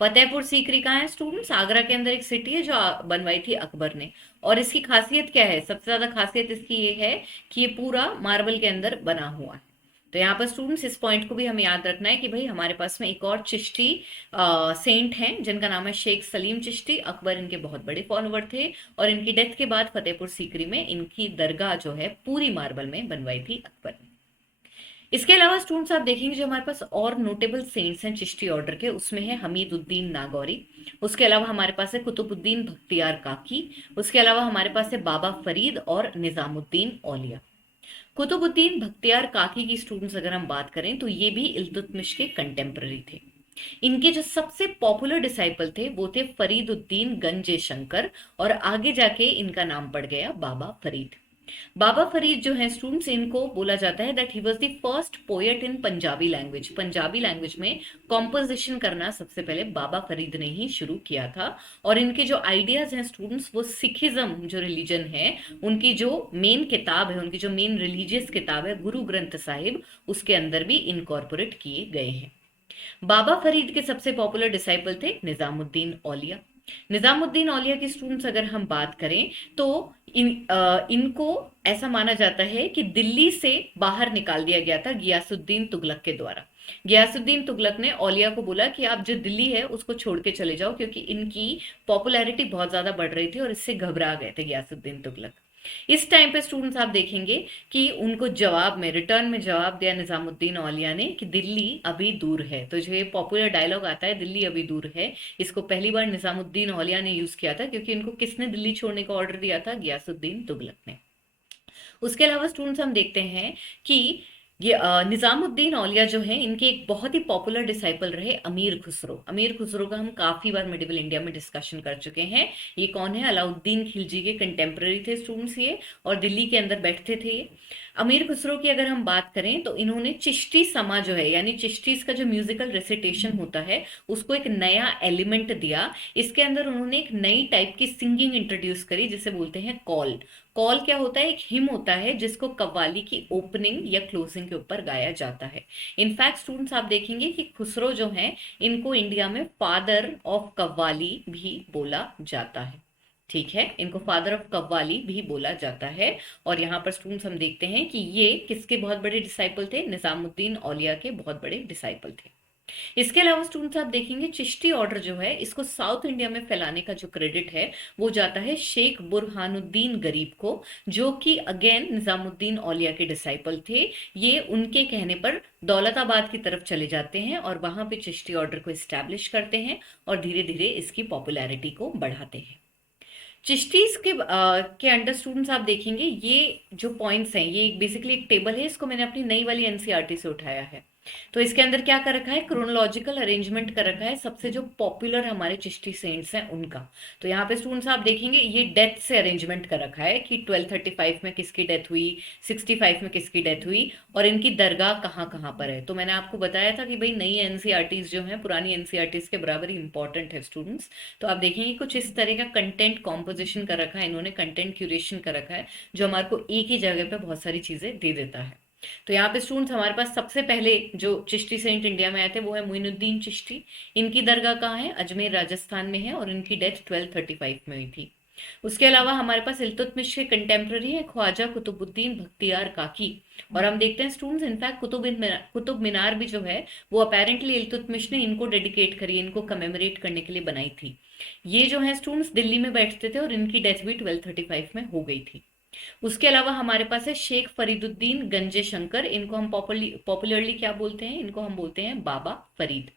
फतेहपुर सीकरी कहाँ है स्टूडेंट्स? आगरा के अंदर एक सिटी है जो बनवाई थी अकबर ने। और इसकी खासियत क्या है? सबसे ज्यादा खासियत इसकी ये है कि ये पूरा मार्बल के अंदर बना हुआ है। तो यहाँ पर स्टूडेंट्स इस पॉइंट को भी हमें याद रखना है कि भाई हमारे पास में एक और चिश्ती सेंट हैं जिनका नाम है शेख सलीम चिश्ती। अकबर इनके बहुत बड़े फॉलोवर थे और इनकी डेथ के बाद फतेहपुर सीकरी में इनकी दरगाह जो है पूरी मार्बल में बनवाई थी अकबर ने। इसके अलावा स्टूडेंट्स आप देखेंगे जो हमारे पास और नोटेबल सेंट्स हैं चिश्ती ऑर्डर के, उसमें है हमीदुद्दीन नागौरी। उसके अलावा हमारे पास है कुतुबुद्दीन बख्तियार काकी। उसके अलावा हमारे पास है बाबा फरीद और निजामुद्दीन औलिया। कुतुबुद्दीन बख्तियार काकी की स्टूडेंट्स अगर हम बात करें तो ये भी इल्तुतमिश के कंटेम्प्रेरी थे। इनके जो सबसे पॉपुलर डिसाइपल थे वो थे फरीदुद्दीन गंजे शंकर, और आगे जाके इनका नाम पड़ गया बाबा फरीद। बाबा फरीद जो है स्टूडेंट्स, इनको बोला जाता है that he was the first poet in Punjabi language. Punjabi language में कॉम्पोजिशन करना सबसे पहले बाबा फरीद ने ही शुरू किया था। और इनके जो आइडियाज हैं स्टूडेंट्स, वो सिखिज्म जो रिलीजन है, उनकी जो मेन किताब है, उनकी जो मेन रिलीजियस किताब है गुरु ग्रंथ साहिब, उसके अंदर भी इनकॉर्पोरेट किए गए हैं। बाबा फरीद के सबसे पॉपुलर डिसाइपल थे निजामुद्दीन औलिया। निजामुद्दीन औलिया की स्टूडेंट्स अगर हम बात करें तो इनको ऐसा माना जाता है कि दिल्ली से बाहर निकाल दिया गया था गियासुद्दीन तुगलक के द्वारा। गियासुद्दीन तुगलक ने औलिया को बोला कि आप जो दिल्ली है उसको छोड़ के चले जाओ, क्योंकि इनकी पॉपुलैरिटी बहुत ज्यादा बढ़ रही थी और इससे घबरा गए थे गियासुद्दीन तुगलक। इस टाइम पे स्टूडेंट्स आप देखेंगे कि उनको जवाब में, रिटर्न में जवाब दिया निजामुद्दीन औलिया ने कि दिल्ली अभी दूर है। तो जो ये पॉपुलर डायलॉग आता है दिल्ली अभी दूर है, इसको पहली बार निजामुद्दीन औलिया ने यूज किया था, क्योंकि इनको किसने दिल्ली छोड़ने का ऑर्डर दिया था? गियासुद्दीन तुगलक ने। उसके अलावा स्टूडेंट्स हम देखते हैं कि ये निजामुद्दीन औलिया जो है, इनके एक बहुत ही पॉपुलर डिसाइपल रहे अमीर खुसरो। अमीर खुसरो का हम काफी बार मिडिवल इंडिया में डिस्कशन कर चुके हैं। ये कौन है? अलाउद्दीन खिलजी के कंटेम्प्रेरी थे स्टूडेंट्स ये, और दिल्ली के अंदर बैठते थे ये। अमीर खुसरो की अगर हम बात करें तो इन्होंने चिश्ती समा जो है, यानी चिश्तीज का जो म्यूजिकल रेसिटेशन होता है, उसको एक नया एलिमेंट दिया। इसके अंदर उन्होंने एक नई टाइप की सिंगिंग इंट्रोड्यूस करी जिसे बोलते हैं कॉल। कॉल क्या होता है? एक हिम होता है जिसको कव्वाली की ओपनिंग या क्लोजिंग के ऊपर गाया जाता है। इनफैक्ट स्टूडेंट्स आप देखेंगे कि खुसरो जो हैं इनको इंडिया में फादर ऑफ कव्वाली भी बोला जाता है। ठीक है, इनको फादर ऑफ कव्वाली भी बोला जाता है। और यहाँ पर स्टूडेंट्स हम देखते हैं कि ये किसके बहुत बड़े डिसाइपल थे? निजामुद्दीन औलिया के बहुत बड़े डिसाइपल थे। इसके अलावा स्टूडेंट्स आप देखेंगे चिश्ती ऑर्डर जो है इसको साउथ इंडिया में फैलाने का जो क्रेडिट है वो जाता है शेख बुरहानुद्दीन गरीब को, जो कि अगेन निजामुद्दीन औलिया के डिसाइपल थे। ये उनके कहने पर दौलताबाद की तरफ चले जाते हैं और वहां पे चिश्ती ऑर्डर को इस्टेब्लिश करते हैं और धीरे धीरे इसकी पॉपुलैरिटी को बढ़ाते हैं। चिश्तीज के अंडर स्टूडेंट्स आप देखेंगे ये जो पॉइंट्स हैं ये बेसिकली एक टेबल है, इसको मैंने अपनी नई वाली एनसीईआरटी से उठाया है। तो इसके अंदर क्या कर रखा है? क्रोनोलॉजिकल अरेंजमेंट कर रखा है सबसे जो पॉपुलर हमारे चिश्ती सेंट्स हैं उनका। तो यहाँ पे स्टूडेंट्स आप देखेंगे ये डेथ से अरेंजमेंट कर रखा है कि 1235 में किसकी डेथ हुई, 65 में किसकी डेथ हुई और इनकी दरगाह कहाँ कहाँ पर है। तो मैंने आपको बताया था कि भाई नई एनसीईआरटीज जो हैं पुरानी एनसीईआरटीज के बराबर ही इंपॉर्टेंट है स्टूडेंट्स। तो आप देखेंगे कुछ इस तरह का कंटेंट कॉम्पोजिशन कर रखा है इन्होंने, कंटेंट क्यूरेशन कर रखा है जो हमारे को एक ही जगह पे बहुत सारी चीजें दे देता है। तो यहाँ पे स्टूडेंट्स हमारे पास सबसे पहले जो चिश्ती सेंट इंडिया में आए थे वो है मोइनुद्दीन चिश्ती। इनकी दरगाह कहाँ है? अजमेर राजस्थान में है और इनकी डेथ 1235 में हुई थी। उसके अलावा हमारे पास इल्तुतमिश के कंटेम्प्रेरी है ख्वाजा कुतुबुद्दीन बख्तियार काकी। और हम देखते हैं स्टूडेंट्स इनफैक्ट कुतुब मीनार भी जो है वो अपेरेंटली इल्तुतमिश ने इनको डेडिकेट करी, इनको कमेमोरेट करने के लिए बनाई थी। ये जो है स्टूडेंट्स दिल्ली में बैठते थे और इनकी डेथ भी 1235 में हो गई थी। उसके अलावा हमारे पास है शेख फरीदुद्दीन गंजे शंकर। इनको हम पॉपुलरली क्या बोलते हैं? इनको हम बोलते हैं बाबा फरीद।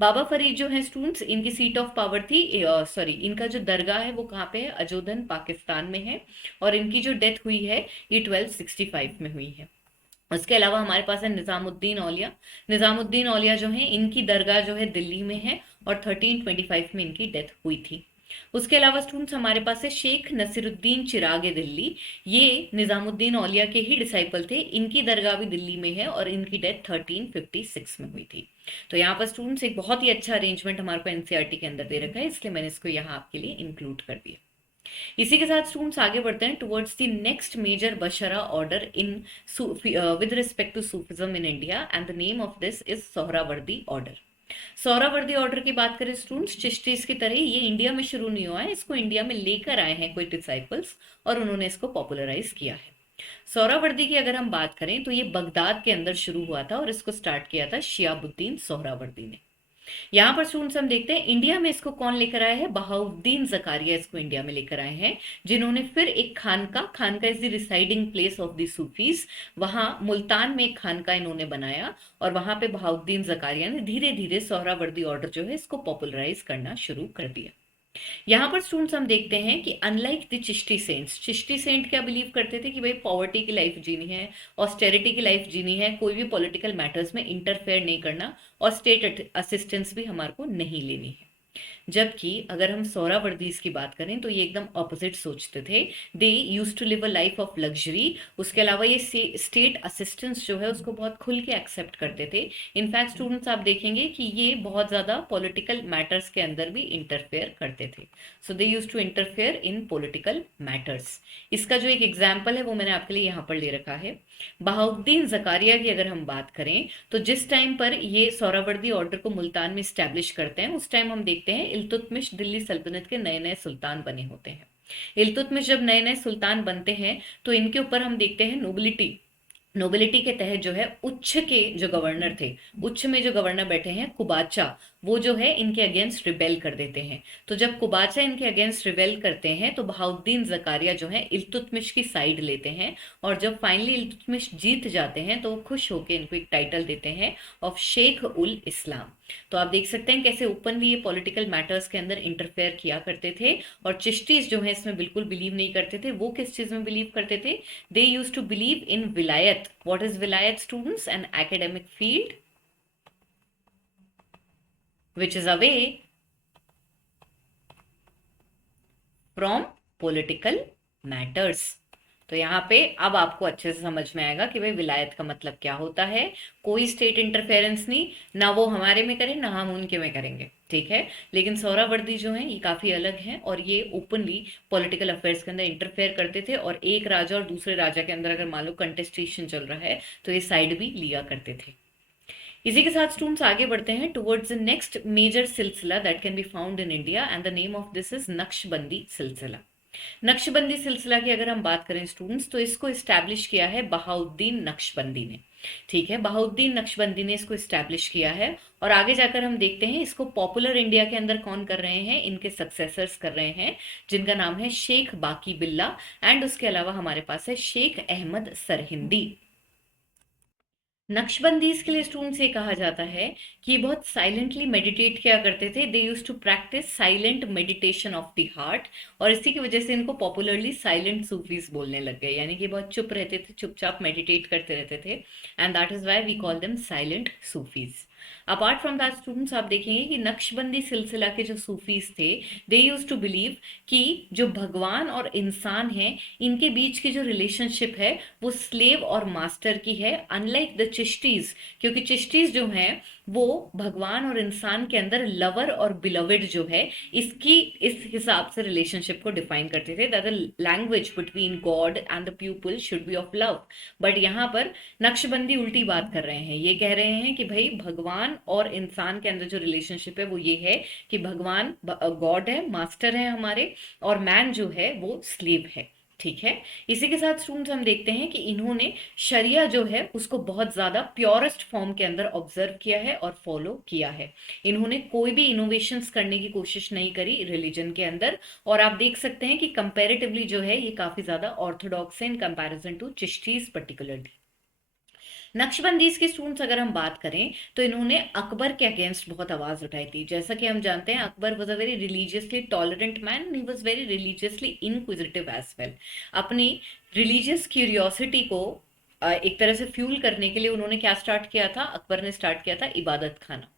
बाबा फरीद जो है स्टूडेंट्स इनकी सीट ऑफ पावर थी, सॉरी इनका जो दरगाह है वो कहाँ पे है? अजोधन पाकिस्तान में है और इनकी जो डेथ हुई है ये 1265 में हुई है। उसके अलावा हमारे पास है निजामुद्दीन औलिया। निजामुद्दीन औलिया जो है इनकी दरगाह जो है दिल्ली में है और 1325 में इनकी डेथ हुई थी। उसके अलावा स्टूडेंट्स हमारे पास है शेख नसीरुद्दीन चिरागे दिल्ली। ये निजामुद्दीन औलिया के ही डिसाइपल थे, इनकी दरगाह भी दिल्ली में है और इनकी डेथ 1356 में हुई थी। तो यहाँ पर स्टूडेंट्स एक बहुत ही अच्छा अरेंजमेंट हमारे को एनसीईआरटी के अंदर दे रखा है, इसलिए मैंने इसको यहाँ आपके लिए इंक्लूड कर दिया। इसी के साथ स्टूडेंट्स आगे बढ़ते हैं टुवर्ड्स द नेक्स्ट मेजर बशरा order in with respect to Sufism in India and the name of this is Suhrawardi order. Suhrawardi order की बात करें स्टूडेंट्स, चिश्तीज की तरह ये इंडिया में शुरू नहीं हुआ है, इसको इंडिया में लेकर आए हैं कोई डिसाइपल्स और उन्होंने इसको पॉपुलराइज किया है। सोहरावर्दी की अगर हम बात करें तो ये बगदाद के अंदर शुरू हुआ था और इसको स्टार्ट किया था शियाबुद्दीन सोहरावर्दी ने। यहाँ पर स्टूडेंट्स हम देखते हैं इंडिया में इसको कौन लेकर आया है? बहाउद्दीन जकारिया इसको इंडिया में लेकर आए हैं, जिन्होंने फिर एक खानका is the residing place of the Sufis, वहां मुल्तान में एक खानका इन्होंने बनाया और वहां पे बहाउद्दीन जकारिया ने धीरे धीरे सोहरावर्दी ऑर्डर जो है इसको पॉपुलराइज करना शुरू कर दिया। यहाँ पर स्टूडेंट्स हम देखते हैं कि unlike the Chishti saints, Chishti saint क्या बिलीव करते थे कि भाई पॉवर्टी की लाइफ जीनी है, ऑस्टेरिटी की लाइफ जीनी है, कोई भी पॉलिटिकल मैटर्स में इंटरफेयर नहीं करना और स्टेट असिस्टेंस भी हमारे को नहीं लेनी है। जबकि अगर हम सोहरावर्दीज की बात करें तो ये एकदम ऑपोजिट सोचते थे। They use to live a life of luxury. उसके अलावा ये स्टेट असिस्टेंस जो है उसको बहुत खुल के एक्सेप्ट करते थे। इनफैक्ट स्टूडेंट्स आप देखेंगे कि ये बहुत ज्यादा पॉलिटिकल मैटर्स के अंदर भी इंटरफेयर करते थे। So they use to interfere in political matters. इसका जो एक एग्जाम्पल है वो मैंने आपके लिए यहाँ पर ले रखा है। बहाउद्दीन जकारिया की अगर हम बात करें तो जिस टाइम पर ये सोहरावर्दी ऑर्डर को मुल्तान में स्टैब्लिश करते हैं उस टाइम हम देखते हैं इल्तुतमिश दिल्ली सल्तनत के नए नए सुल्तान बने होते हैं। इल्तुतमिश जब नए नए सुल्तान बनते हैं तो इनके ऊपर हम देखते हैं नोबिलिटी के तहत जो है उच्च के जो गवर्नर थे, उच्च में जो गवर्नर बैठे हैं कुबाचा, वो जो है इनके अगेंस्ट रिबेल कर देते हैं। तो जब कुबाचा इनके अगेंस्ट रिबेल करते हैं तो बहाउद्दीन जकारिया जो है इल्तुतमिश की साइड लेते हैं और जब फाइनली इल्तुतमिश जीत जाते हैं तो वो खुश होकर इनको एक टाइटल देते हैं ऑफ शेख उल इस्लाम। तो आप देख सकते हैं कैसे ओपनली ये पॉलिटिकल मैटर्स के अंदर इंटरफेयर किया करते थे और चिश्तीज जो है इसमें बिल्कुल बिलीव नहीं करते थे। वो किस चीज में बिलीव करते थे? They use to believe in विलायत। व्हाट इज विलायत students? N academic field which is away from political matters. तो यहाँ पे अब आपको अच्छे से समझ में आएगा कि भाई विलायत का मतलब क्या होता है। कोई स्टेट इंटरफेरेंस नहीं, ना वो हमारे में करें ना हम उनके में करेंगे, ठीक है। लेकिन सोहरावर्दी जो है ये काफी अलग हैं और ये ओपनली पॉलिटिकल अफेयर्स के अंदर इंटरफेयर करते थे, और एक राजा और दूसरे राजा के अंदर अगर मान लो कंटेस्टेशन चल रहा है तो ये साइड भी लिया करते थे। इसी के साथ स्टूडेंट्स आगे बढ़ते हैं टुवर्ड्स द नेक्स्ट मेजर सिलसिला that can be found in India, and the name of this is Naqshbandi सिलसिला। नक्शबंदी सिलसिला की अगर हम बात करें स्टूडेंट्स, तो इसको इस्टेब्लिश किया है बहाउद्दीन नक्शबंदी ने, ठीक है। बहाउद्दीन नक्शबंदी ने इसको इस्टेब्लिश किया है, और आगे जाकर हम देखते हैं इसको पॉपुलर इंडिया के अंदर कौन कर रहे हैं, इनके सक्सेसर्स कर रहे हैं, जिनका नाम है शेख बाकी बिल्ला, एंड उसके अलावा हमारे पास है शेख अहमद सरहिंदी। नक्शबंदीज के लिए स्टूडेंट्स ये कहा जाता है कि बहुत साइलेंटली मेडिटेट किया करते थे। They use to practice silent meditation of the heart, और इसी की वजह से इनको पॉपुलरली साइलेंट सूफीज बोलने लग गए, यानी कि बहुत चुप रहते थे, चुपचाप मेडिटेट करते रहते थे, and that is why we call them silent Sufis. Apart from that students आप देखेंगे कि नक्शबंदी सिलसिला के जो सूफीज थे, दे यूज टू बिलीव कि जो भगवान और इंसान है इनके बीच की जो रिलेशनशिप है वो स्लेव और मास्टर की है, अनलाइक द चिश्तीज, क्योंकि चिश्तीज जो हैं वो भगवान और इंसान के अंदर लवर और बिलवेड जो है इसकी इस हिसाब से रिलेशनशिप को डिफाइन करते थे, that the language between God and the people should be of love. But यहाँ पर नक्शबंदी उल्टी बात कर रहे हैं, ये कह रहे हैं कि भाई भगवान और इंसान के अंदर जो रिलेशनशिप है वो ये है कि भगवान गॉड है, मास्टर है हमारे, और मैन जो है वो स्लेव है, ठीक है। इसी के साथ स्टूडेंट्स हम देखते हैं कि इन्होंने शरिया जो है उसको बहुत ज्यादा प्योरेस्ट फॉर्म के अंदर ऑब्जर्व किया है और फॉलो किया है। इन्होंने कोई भी इनोवेशंस करने की कोशिश नहीं करी रिलीजन के अंदर, और आप देख सकते हैं कि कंपैरेटिवली जो है ये काफी ज्यादा ऑर्थोडॉक्स है इन कंपैरिजन टू चिश्तीज पर्टिकुलरली। नक्शबंदीज के स्टूडेंट्स अगर हम बात करें तो इन्होंने अकबर के अगेंस्ट बहुत आवाज उठाई थी। जैसा कि हम जानते हैं Akbar was a very religiously tolerant man, he was very religiously inquisitive as well. अपनी रिलीजियस क्यूरियोसिटी को एक तरह से फ्यूल करने के लिए उन्होंने क्या स्टार्ट किया था, अकबर ने स्टार्ट किया था इबादत खाना।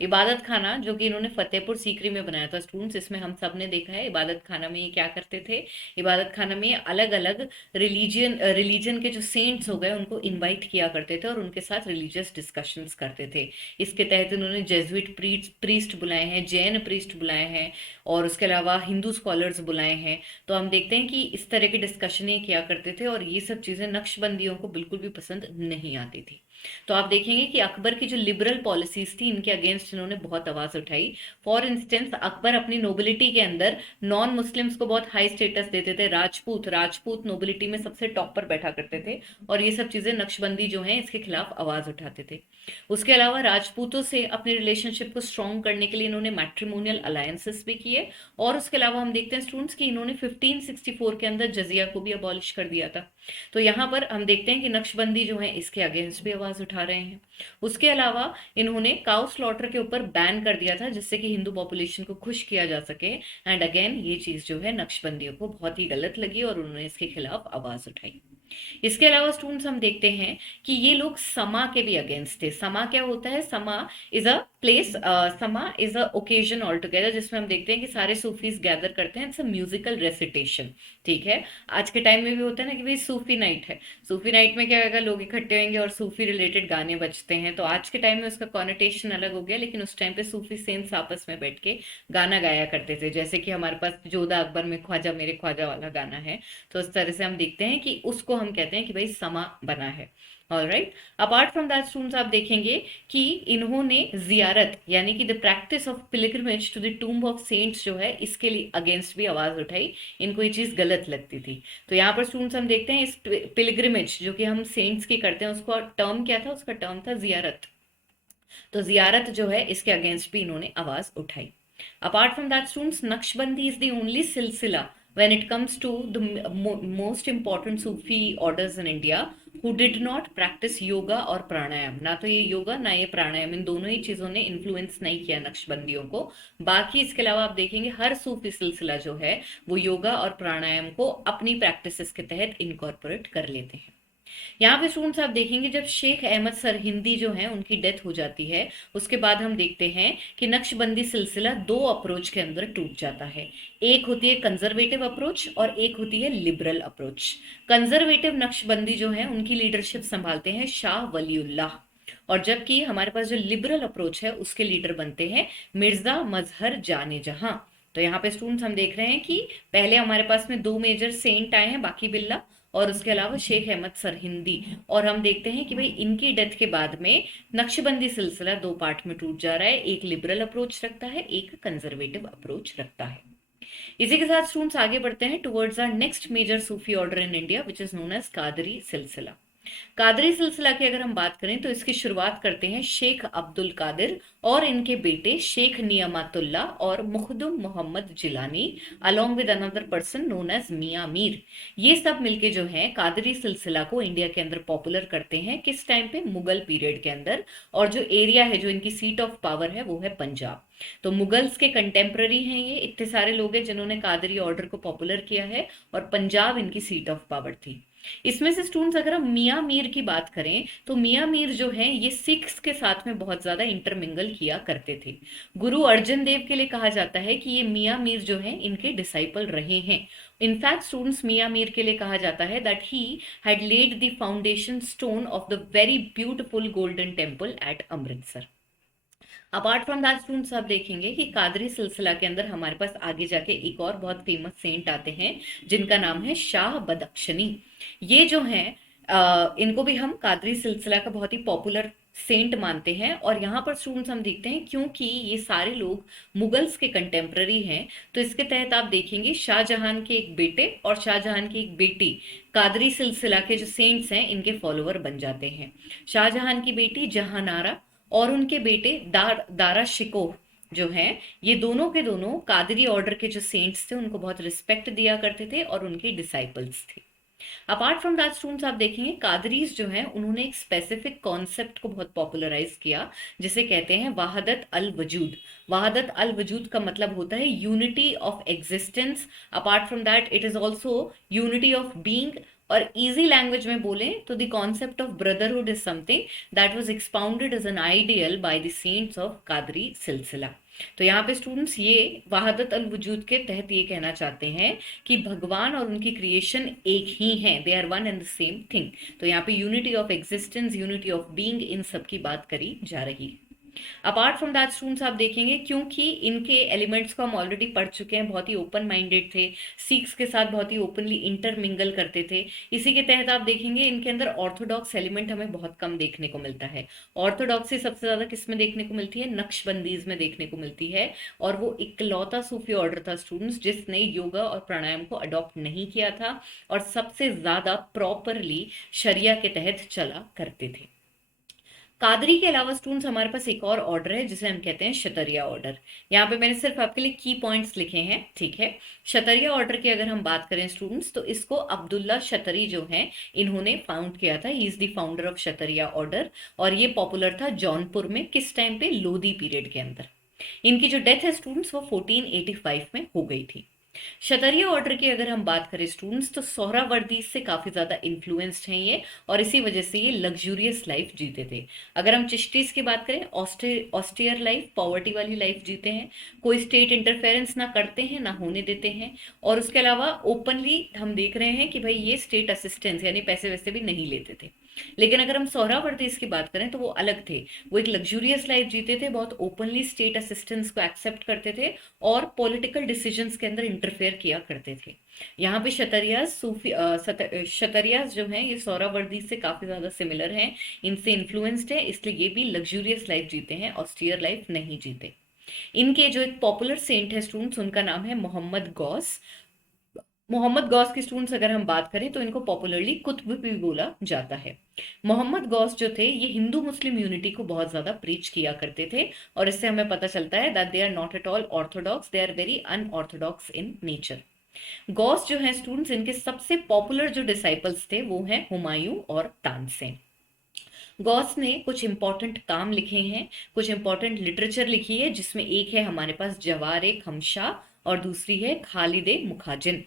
इबादत खाना जो कि इन्होंने फतेहपुर सीकरी में बनाया था स्टूडेंट्स, इसमें हम सब ने देखा है इबादत खाना में ये क्या करते थे। इबादत खाना में अलग अलग रिलीजन के जो सेंट्स हो गए उनको इनवाइट किया करते थे और उनके साथ रिलीजियस डिस्कशंस करते थे। इसके तहत उन्होंने जेजुइट प्रीस्ट बुलाए हैं, जैन प्रीस्ट बुलाए हैं, और उसके अलावा हिंदू स्कॉलर्स बुलाए हैं। तो हम देखते हैं कि इस तरह की डिस्कशनें किया करते थे, और ये सब चीजें नक्शबंदियों को बिल्कुल भी पसंद नहीं आती थी। तो आप देखेंगे कि अकबर की जो लिबरल पॉलिसीज थी इनके अगेंस्ट इन्होंने बहुत आवाज उठाई। फॉर इंस्टेंस अकबर अपनी नोबिलिटी के अंदर नॉन मुस्लिम्स को बहुत हाई स्टेटस देते थे, राजपूत राजपूत नोबिलिटी में सबसे टॉप पर बैठा करते थे, और ये सब चीजें नक्शबंदी जो है इसके खिलाफ आवाज उठाते थे। उसके अलावा राजपूतों से अपने रिलेशनशिप को स्ट्रॉन्ग करने के लिए इन्होंने मैट्रिमोनियल अलायंसेस भी किए, और उसके अलावा हम देखते हैं स्टूडेंट्स कि इन्होंने 1564 के अंदर जजिया को भी अबॉलिश कर दिया था। तो यहाँ पर हम देखते हैं कि नक्शबंदी जो है इसके अगेंस्ट भी आवाज उठा रहे हैं। उसके अलावा इन्होंने काउ स्लॉटर के ऊपर बैन कर दिया था जिससे कि हिंदू पॉपुलेशन को खुश किया जा सके, एंड अगेन ये चीज जो है नक्शबंदियों को बहुत ही गलत लगी और उन्होंने इसके खिलाफ आवाज उठाई। इसके अलावा स्टूडेंट्स हम देखते हैं कि ये लोग समा के भी अगेंस्ट थे। समा क्या होता है, समा इज अ प्लेस, समा is a occasion all together, जिसमें हम देखते हैं कि सारे सूफीज गैदर करते हैं, इट्स अ म्यूजिकल रेसिटेशन, ठीक है। आज के टाइम में भी होता है ना कि भाई सूफी नाइट है, सूफी नाइट में क्या होगा, लोग इकट्ठे होंगे और सूफी रिलेटेड गाने बजते हैं। तो आज के टाइम में उसका कॉनोटेशन अलग हो गया, लेकिन उस टाइम पे सूफी सेंट्स आपस में बैठ के गाना गाया करते थे, जैसे कि हमारे पास जोधा अकबर में ख्वाजा मेरे ख्वाजा वाला गाना है। तो इस तरह से हम देखते हैं कि उसको हम कहते हैं कि भाई समा बना है। Alright, apart from that students आप देखेंगे कि इन्होंने जियारत यानी कि the practice of pilgrimage to the tomb of saints जो है इसके लिए अगेंस्ट भी आवाज उठाई। इनको ये चीज गलत लगती थी। तो यहाँ पर स्टूडेंट्स हम देखते हैं इस पिलग्रिमेज जो कि हम सेंट्स की करते हैं उसको टर्म क्या था, उसका टर्म था जियारत। तो जियारत जो है इसके अगेंस्ट भी इन्होंने आवाज उठाई। Apart from that students Naqshbandi is the only सिलसिला when it comes to the most important Sufi orders in India who did not practice yoga और प्राणायाम। ना तो ये योगा ना ये प्राणायाम, इन दोनों ही चीजों ने इन्फ्लुएंस नहीं किया नक्शबंदियों को। बाकी इसके अलावा आप देखेंगे हर सूफी सिलसिला जो है वो योगा और प्राणायाम को अपनी प्रैक्टिसेस के तहत इनकॉर्पोरेट कर लेते हैं। यहाँ पे स्टूडेंट्स आप देखेंगे जब शेख अहमद सरहिंदी जो है उनकी डेथ हो जाती है, उसके बाद हम देखते हैं कि नक्शबंदी सिलसिला दो अप्रोच के अंदर टूट जाता है। एक होती है कंजर्वेटिव अप्रोच और एक होती है लिबरल अप्रोच। कंजर्वेटिव नक्शबंदी जो है उनकी लीडरशिप संभालते हैं शाह वलीउल्लाह, और जबकि हमारे पास जो लिबरल अप्रोच है उसके लीडर बनते हैं मिर्जा मजहर जाने जहां। तो यहाँ पे स्टूडेंट्स हम देख रहे हैं कि पहले हमारे पास में दो मेजर सेंट आए हैं, बाकी बिल्ला और उसके अलावा शेख अहमद सरहिंदी, और हम देखते हैं कि भाई इनकी डेथ के बाद में नक्शबंदी सिलसिला दो पार्ट में टूट जा रहा है, एक लिबरल अप्रोच रखता है, एक कंजर्वेटिव अप्रोच रखता है। इसी के साथ स्टूडेंट्स आगे बढ़ते हैं towards our next major Sufi order in India which is known as Qadri silsila. Qadri सिलसिला की अगर हम बात करें तो इसकी शुरुआत करते हैं शेख अब्दुल कादिर और इनके बेटे शेख नियामतुल्ला और Makhdum Mohammad Jilani along with another person known as Mian Mir. ये सब मिलके जो है कादरी सिलसिला को इंडिया के अंदर पॉपुलर करते हैं। किस टाइम पे? मुगल पीरियड के अंदर। और जो एरिया है, जो इनकी सीट ऑफ पावर है, वो है पंजाब। तो मुगल्स के कंटेम्प्ररी हैं ये, इतने सारे लोग हैं जिन्होंने कादरी ऑर्डर को पॉपुलर किया है, और पंजाब इनकी सीट ऑफ पावर थी। इसमें से स्टूडेंट्स अगर हम मियां मीर की बात करें तो मियां मीर जो है ये सिख्स के साथ में बहुत ज्यादा इंटरमिंगल किया करते थे। गुरु अर्जन देव के लिए कहा जाता है कि ये मियां मीर जो है इनके डिसाइपल रहे हैं। इनफैक्ट स्टूडेंट्स मियां मीर के लिए कहा जाता है that he had laid the foundation stone of the very beautiful Golden Temple at Amritsar. Apart from that students आप देखेंगे कि कादरी सिलसिला के अंदर हमारे पास आगे जाके एक और बहुत फेमस सेंट आते हैं जिनका नाम है शाह बदख्शनी। ये जो हैं इनको भी हम कादरी सिलसिला का बहुत ही पॉपुलर सेंट मानते हैं। और यहाँ पर स्टूडेंट्स हम देखते हैं क्योंकि ये सारे लोग मुगल्स के कंटेम्प्ररी हैं, तो इसके तहत आप देखेंगे शाहजहां के एक बेटे और शाहजहां की एक बेटी कादरी सिलसिला के जो सेंट्स हैं इनके फॉलोअर बन जाते हैं। शाहजहां की बेटी जहानारा और उनके बेटे दारा शिकोह जो हैं, ये दोनों के दोनों कादरी ऑर्डर के जो सेंट्स थे उनको बहुत रिस्पेक्ट दिया करते थे और उनके डिसाइपल्स थे। अपार्ट फ्रॉम दैट स्टूडेंट्स आप देखेंगे कादरीज जो हैं उन्होंने एक स्पेसिफिक कॉन्सेप्ट को बहुत पॉपुलराइज किया जिसे कहते हैं वहादत अल वजूद। वहादत अल वजूद का मतलब होता है unity of existence. Apart from that it is also unity of being. और इजी लैंग्वेज में बोलें तो the concept of brotherhood is something that was expounded as an ideal by the saints of Qadri silsila. तो यहाँ पे स्टूडेंट्स ये वहादत अल वजूद के तहत ये कहना चाहते हैं कि भगवान और उनकी क्रिएशन एक ही हैं, they are one and the same thing. तो यहाँ पे unity of existence, unity of being, इन सब की बात करी जा रही है। अपार्ट फ्रॉम दैट स्टूडेंट्स आप देखेंगे क्योंकि इनके एलिमेंट्स को हम ऑलरेडी पढ़ चुके हैं, बहुत ही ओपन माइंडेड थे, सिख्स के साथ बहुत ही ओपनली इंटरमिंगल करते थे। इसी के तहत आप देखेंगे इनके अंदर ऑर्थोडॉक्स एलिमेंट हमें बहुत कम देखने को मिलता है। ऑर्थोडॉक्सी सबसे ज्यादा किस में देखने को मिलती है? नक्शबंदीज में देखने को मिलती है। और वो इकलौता सूफी ऑर्डर था स्टूडेंट्स जिसने योगा और प्राणायाम को अडॉप्ट नहीं किया था और सबसे ज्यादा प्रॉपरली शरिया के तहत चला करते थे। कादरी के अलावा स्टूडेंट्स हमारे पास एक और ऑर्डर है जिसे हम कहते हैं शतरिया ऑर्डर। यहाँ पे मैंने सिर्फ आपके लिए की पॉइंट्स लिखे हैं, ठीक है। शतरिया ऑर्डर की अगर हम बात करें स्टूडेंट्स तो इसको अब्दुल्ला शतरी जो हैं इन्होंने फाउंड किया था। He is the founder of Shattari order और ये पॉपुलर था जौनपुर में। किस टाइम पे? लोधी पीरियड के अंदर। इनकी जो डेथ है स्टूडेंट्स वो 1485 में हो गई थी। शतरिया ऑर्डर की अगर हम बात करें स्टूडेंट्स तो सोहरावर्दी से काफी ज्यादा इन्फ्लुएंस्ड हैं ये, और इसी वजह से ये लग्जूरियस लाइफ जीते थे। अगर हम चिश्तीज की बात करें ऑस्टियर लाइफ, पॉवर्टी वाली लाइफ जीते हैं, कोई स्टेट इंटरफेरेंस ना करते हैं ना होने देते हैं, और उसके अलावा ओपनली हम देख रहे हैं कि भाई ये स्टेट असिस्टेंस यानी पैसे वैसे भी नहीं लेते थे। लेकिन अगर हम सोहरावर्दी की बात करें तो वो अलग थे, वो एक लग्जूरियस लाइफ जीते थे, बहुत ओपनली स्टेट असिस्टेंस को एक्सेप्ट करते थे और पॉलिटिकल डिसीजंस के अंदर इंटरफेयर किया करते थे। यहाँ पे शतरियाज जो हैं ये सोहरावर्दी से काफी ज्यादा सिमिलर हैं, इनसे इन्फ्लुएंस्ड है, इसलिए ये भी लग्जूरियस लाइफ जीते हैं, ऑस्टियर लाइफ नहीं जीते। इनके जो एक पॉपुलर सेंट है स्टूडेंट्स उनका नाम है मोहम्मद गौस। मोहम्मद गौस की स्टूडेंट्स अगर हम बात करें तो इनको पॉपुलरली कुतुब भी बोला जाता है। मोहम्मद गौस जो थे ये हिंदू मुस्लिम यूनिटी को बहुत ज्यादा प्रीच किया करते थे, और इससे हमें पता चलता है that they are not at all orthodox, they are very unorthodox in nature. Gauss जो है स्टूडेंट्स इनके सबसे पॉपुलर जो डिसाइपल्स थे वो हैं हुमायूं और तानसेन। गॉस ने कुछ इंपॉर्टेंट काम लिखे हैं, कुछ इंपॉर्टेंट लिटरेचर लिखी है, जिसमें एक है हमारे पास जवारे खमशा और दूसरी है खालिदे मुखाजिन।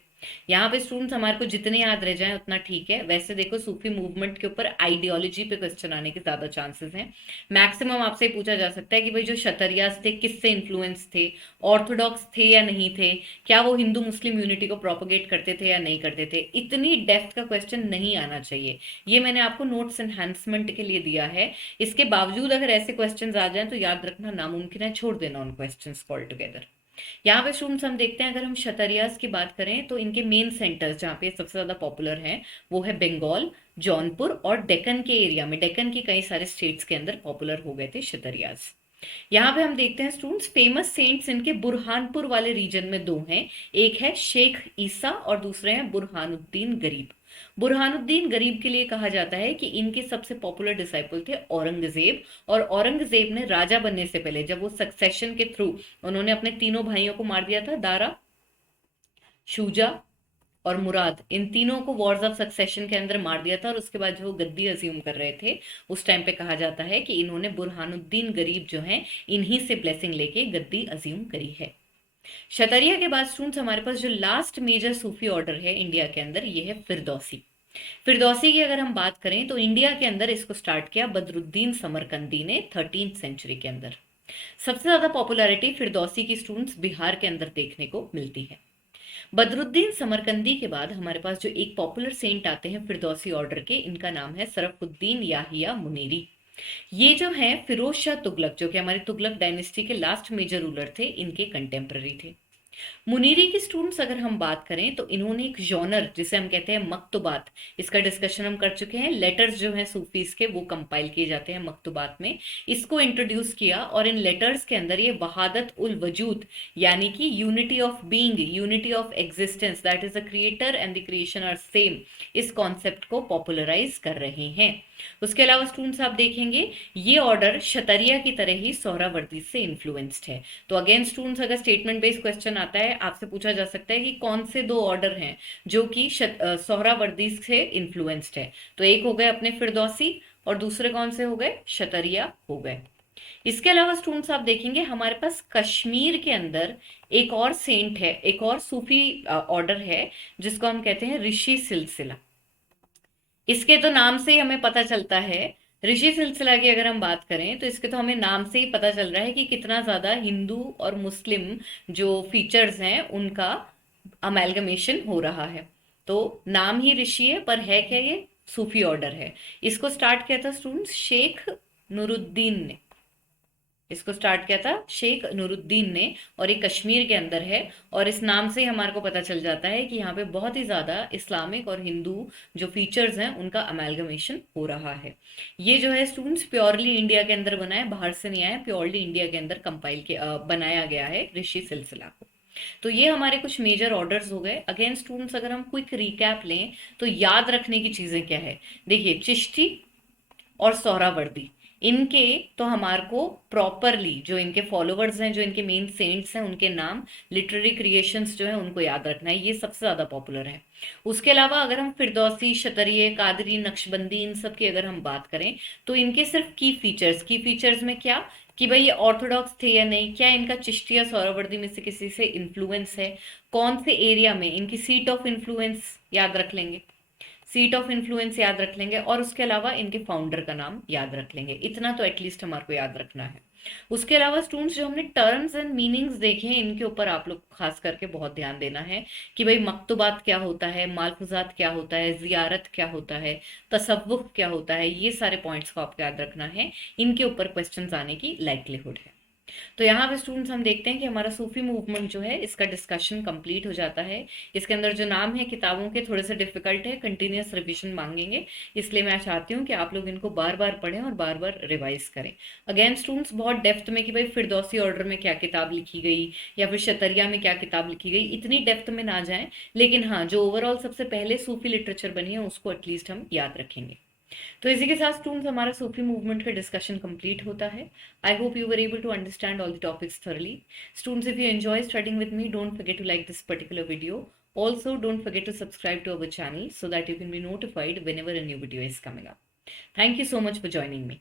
यहाँ पे स्टूडेंट्स हमारे को जितने याद रह जाएं उतना ठीक है। वैसे देखो सूफी मूवमेंट के ऊपर आइडियोलॉजी पे क्वेश्चन आने के ज्यादा चांसेस हैं। मैक्सिमम आपसे पूछा जा सकता है कि भाई जो शतरियाज थे किससे इन्फ्लुएंस थे, ऑर्थोडॉक्स थे या नहीं थे, क्या वो हिंदू मुस्लिम यूनिटी को प्रोपोगेट करते थे या नहीं करते थे। इतनी डेप्थ का क्वेश्चन नहीं आना चाहिए। ये मैंने आपको नोट्स एनहांसमेंट के लिए दिया है। इसके बावजूद अगर ऐसे क्वेश्चन आ जाए तो याद रखना नामुमकिन है, छोड़ देना उन क्वेश्चन ऑल टुगेदर। यहाँ पे स्टूडेंट्स हम देखते हैं, अगर हम शतरियाज की बात करें तो इनके मेन सेंटर्स जहाँ पे सबसे ज्यादा पॉपुलर हैं वो है बंगाल, जौनपुर और डेक्कन के एरिया में। डेक्कन के कई सारे स्टेट्स के अंदर पॉपुलर हो गए थे शतरियाज। यहाँ पे हम देखते हैं स्टूडेंट्स, फेमस सेंट्स इनके बुरहानपुर वाले रीजन में दो हैं। एक है शेख ईसा और दूसरे हैं बुरहानुद्दीन गरीब। बुरहानुद्दीन गरीब के लिए कहा जाता है कि इनके सबसे पॉपुलर डिसाइपल थे औरंगजेब, और औरंगजेब ने राजा बनने से पहले जब वो सक्सेशन के थ्रू उन्होंने अपने तीनों भाइयों को मार दिया था, दारा, शुजा और मुराद, इन तीनों को वॉर्स ऑफ सक्सेशन के अंदर मार दिया था। और उसके बाद जो वो गद्दी अज्यूम कर रहे थे उस टाइम पे कहा जाता है कि इन्होंने बुरहानुद्दीन गरीब जो हैं इन्हीं से ब्लेसिंग लेके गद्दी अज्यूम करी है। शतरिया के बाद स्टूडेंट्स हमारे पास जो लास्ट मेजर सूफी ऑर्डर है इंडिया के अंदर ये है फिरदौसी। फिरदौसी की अगर हम बात करें तो इंडिया के अंदर इसको स्टार्ट किया बदरुद्दीन समरकंदी ने 13th सेंचुरी के अंदर। सबसे ज्यादा पॉपुलैरिटी फिरदौसी की स्टूडेंट्स बिहार के अंदर देखने को मिलती है। बदरुद्दीन समरकंदी के बाद हमारे पास जो एक पॉपुलर सेंट आते हैं फिरदौसी ऑर्डर के, इनका नाम है सरफुद्दीन याहिया मुनीरी। ये जो है फिरोज शाह तुगलक, जो कि हमारी तुगलक डायनेस्टी के लास्ट मेजर रूलर थे, इनके कंटेम्प्ररी थे। मुनीरी की स्टूडेंट्स अगर हम बात करें तो इन्होंने एक जॉनर जिसे हम कहते हैं मकतुबात, इसका डिस्कशन हम कर चुके हैं। लेटर्स जो हैं सूफीज के वो कंपाइल किए जाते हैं मकतुबात में, इसको इंट्रोड्यूस किया। और इन लेटर्स के अंदर ये वहादत उल वजूद यानी कि unity of being, unity of existence, that is the creator and the creation are same, इस कॉन्सेप्ट को पॉपुलराइज कर रहे हैं। उसके अलावा स्टूडेंट्स आप देखेंगे ये ऑर्डर शतरिया की तरह ही सोहरावर्दी से इन्फ्लुएंस्ड है। तो अगेन स्टूडेंट्स अगर स्टेटमेंट बेस्ड क्वेश्चन आता है आपसे पूछा जा सकता है कि कौन से दो ऑर्डर हैं जो कि सोहरावर्दी से इन्फ्लुएंस्ड है। तो एक हो गए अपने फिरदौसी और दूसरे कौन से हो गए, शतरिया हो गए। इसके अलावा स्टूडेंट्स आप देखेंगे हमारे पास कश्मीर के अंदर एक और सेंट है, एक और सूफी ऑर्डर है जिसको हम कहते हैं ऋषि सिलसिला। इसके तो नाम से ही हमें पता चलता है, ऋषि सिलसिला की अगर हम बात करें तो इसके तो हमें नाम से ही पता चल रहा है कि कितना ज्यादा हिंदू और मुस्लिम जो फीचर्स हैं उनका अमेलगमेशन हो रहा है। तो नाम ही ऋषि है पर है क्या, ये सूफी ऑर्डर है। इसको स्टार्ट किया था स्टूडेंट्स शेख नूरुद्दीन ने, इसको स्टार्ट किया था शेख नूरुद्दीन ने, और ये कश्मीर के अंदर है। और इस नाम से ही हमारे को पता चल जाता है कि यहाँ पे बहुत ही ज्यादा इस्लामिक और हिंदू जो फीचर्स हैं उनका अमेलगमेशन हो रहा है। ये जो है स्टूडेंट्स प्योरली इंडिया के अंदर बना है, बाहर से नहीं आया, प्योरली इंडिया के अंदर कंपाइल के बनाया गया है ऋषि सिलसिला को। तो ये हमारे कुछ मेजर ऑर्डर्स हो गए। अगेन स्टूडेंट्स अगर हम क्विक रिकैप लें तो याद रखने की चीजें क्या है, देखिए चिश्ती और सोहरावर्दी, इनके तो हमारे को प्रॉपरली जो इनके फॉलोवर्स हैं, जो इनके मेन सेंट्स हैं, उनके नाम, लिटरेरी क्रिएशंस जो है उनको याद रखना है, ये सबसे ज्यादा पॉपुलर है। उसके अलावा अगर हम फिरदौसी, शतरिये, कादरी, नक्शबंदी इन सब की अगर हम बात करें तो इनके सिर्फ की फीचर्स, की फीचर्स में क्या कि भाई ये ऑर्थोडॉक्स थे या नहीं, क्या इनका चिश्ती या सोहरावर्दी में से किसी से इन्फ्लुएंस है, कौन से एरिया में, इनकी सीट ऑफ इन्फ्लुएंस याद रख लेंगे, सीट ऑफ इन्फ्लुएंस याद रख लेंगे, और उसके अलावा इनके फाउंडर का नाम याद रख लेंगे। इतना तो एटलीस्ट हमारे को याद रखना है। उसके अलावा स्टूडेंट्स जो हमने टर्म्स एंड मीनिंग्स देखे हैं इनके ऊपर आप लोग खास करके बहुत ध्यान देना है कि भाई मकतूबात क्या होता है, मालफूजात क्या होता है, जियारत क्या होता है, तसव्वुफ क्या होता है, ये सारे पॉइंट्स को आपको याद रखना है। इनके ऊपर क्वेश्चन आने की लाइकलीहुड है। तो यहाँ पे स्टूडेंट्स हम देखते हैं कि हमारा सूफी मूवमेंट जो है इसका डिस्कशन कंप्लीट हो जाता है। इसके अंदर जो नाम है किताबों के थोड़े से डिफिकल्ट है, कंटिन्यूस रिवीजन मांगेंगे, इसलिए मैं चाहती हूँ कि आप लोग इनको बार बार पढ़ें और बार बार रिवाइज करें। अगेन स्टूडेंट्स बहुत डेप्थ में कि भाई फिरदौसी ऑर्डर में क्या किताब लिखी गई या फिर शतरिया में क्या किताब लिखी गई, इतनी डेप्थ में ना जाएं, लेकिन हाँ जो ओवरऑल सबसे पहले सूफी लिटरेचर बनी है उसको एटलीस्ट हम याद रखेंगे। तो इसी के साथ स्टूडेंट्स हमारा सूफी मूवमेंट का डिस्कशन कंप्लीट होता है। I hope you were able to understand all the topics thoroughly. Students, if you enjoy studying with me, don't forget to like this particular video. Also, don't forget to subscribe to our channel so that you can be notified whenever a new video is coming up. Thank you so much for joining me.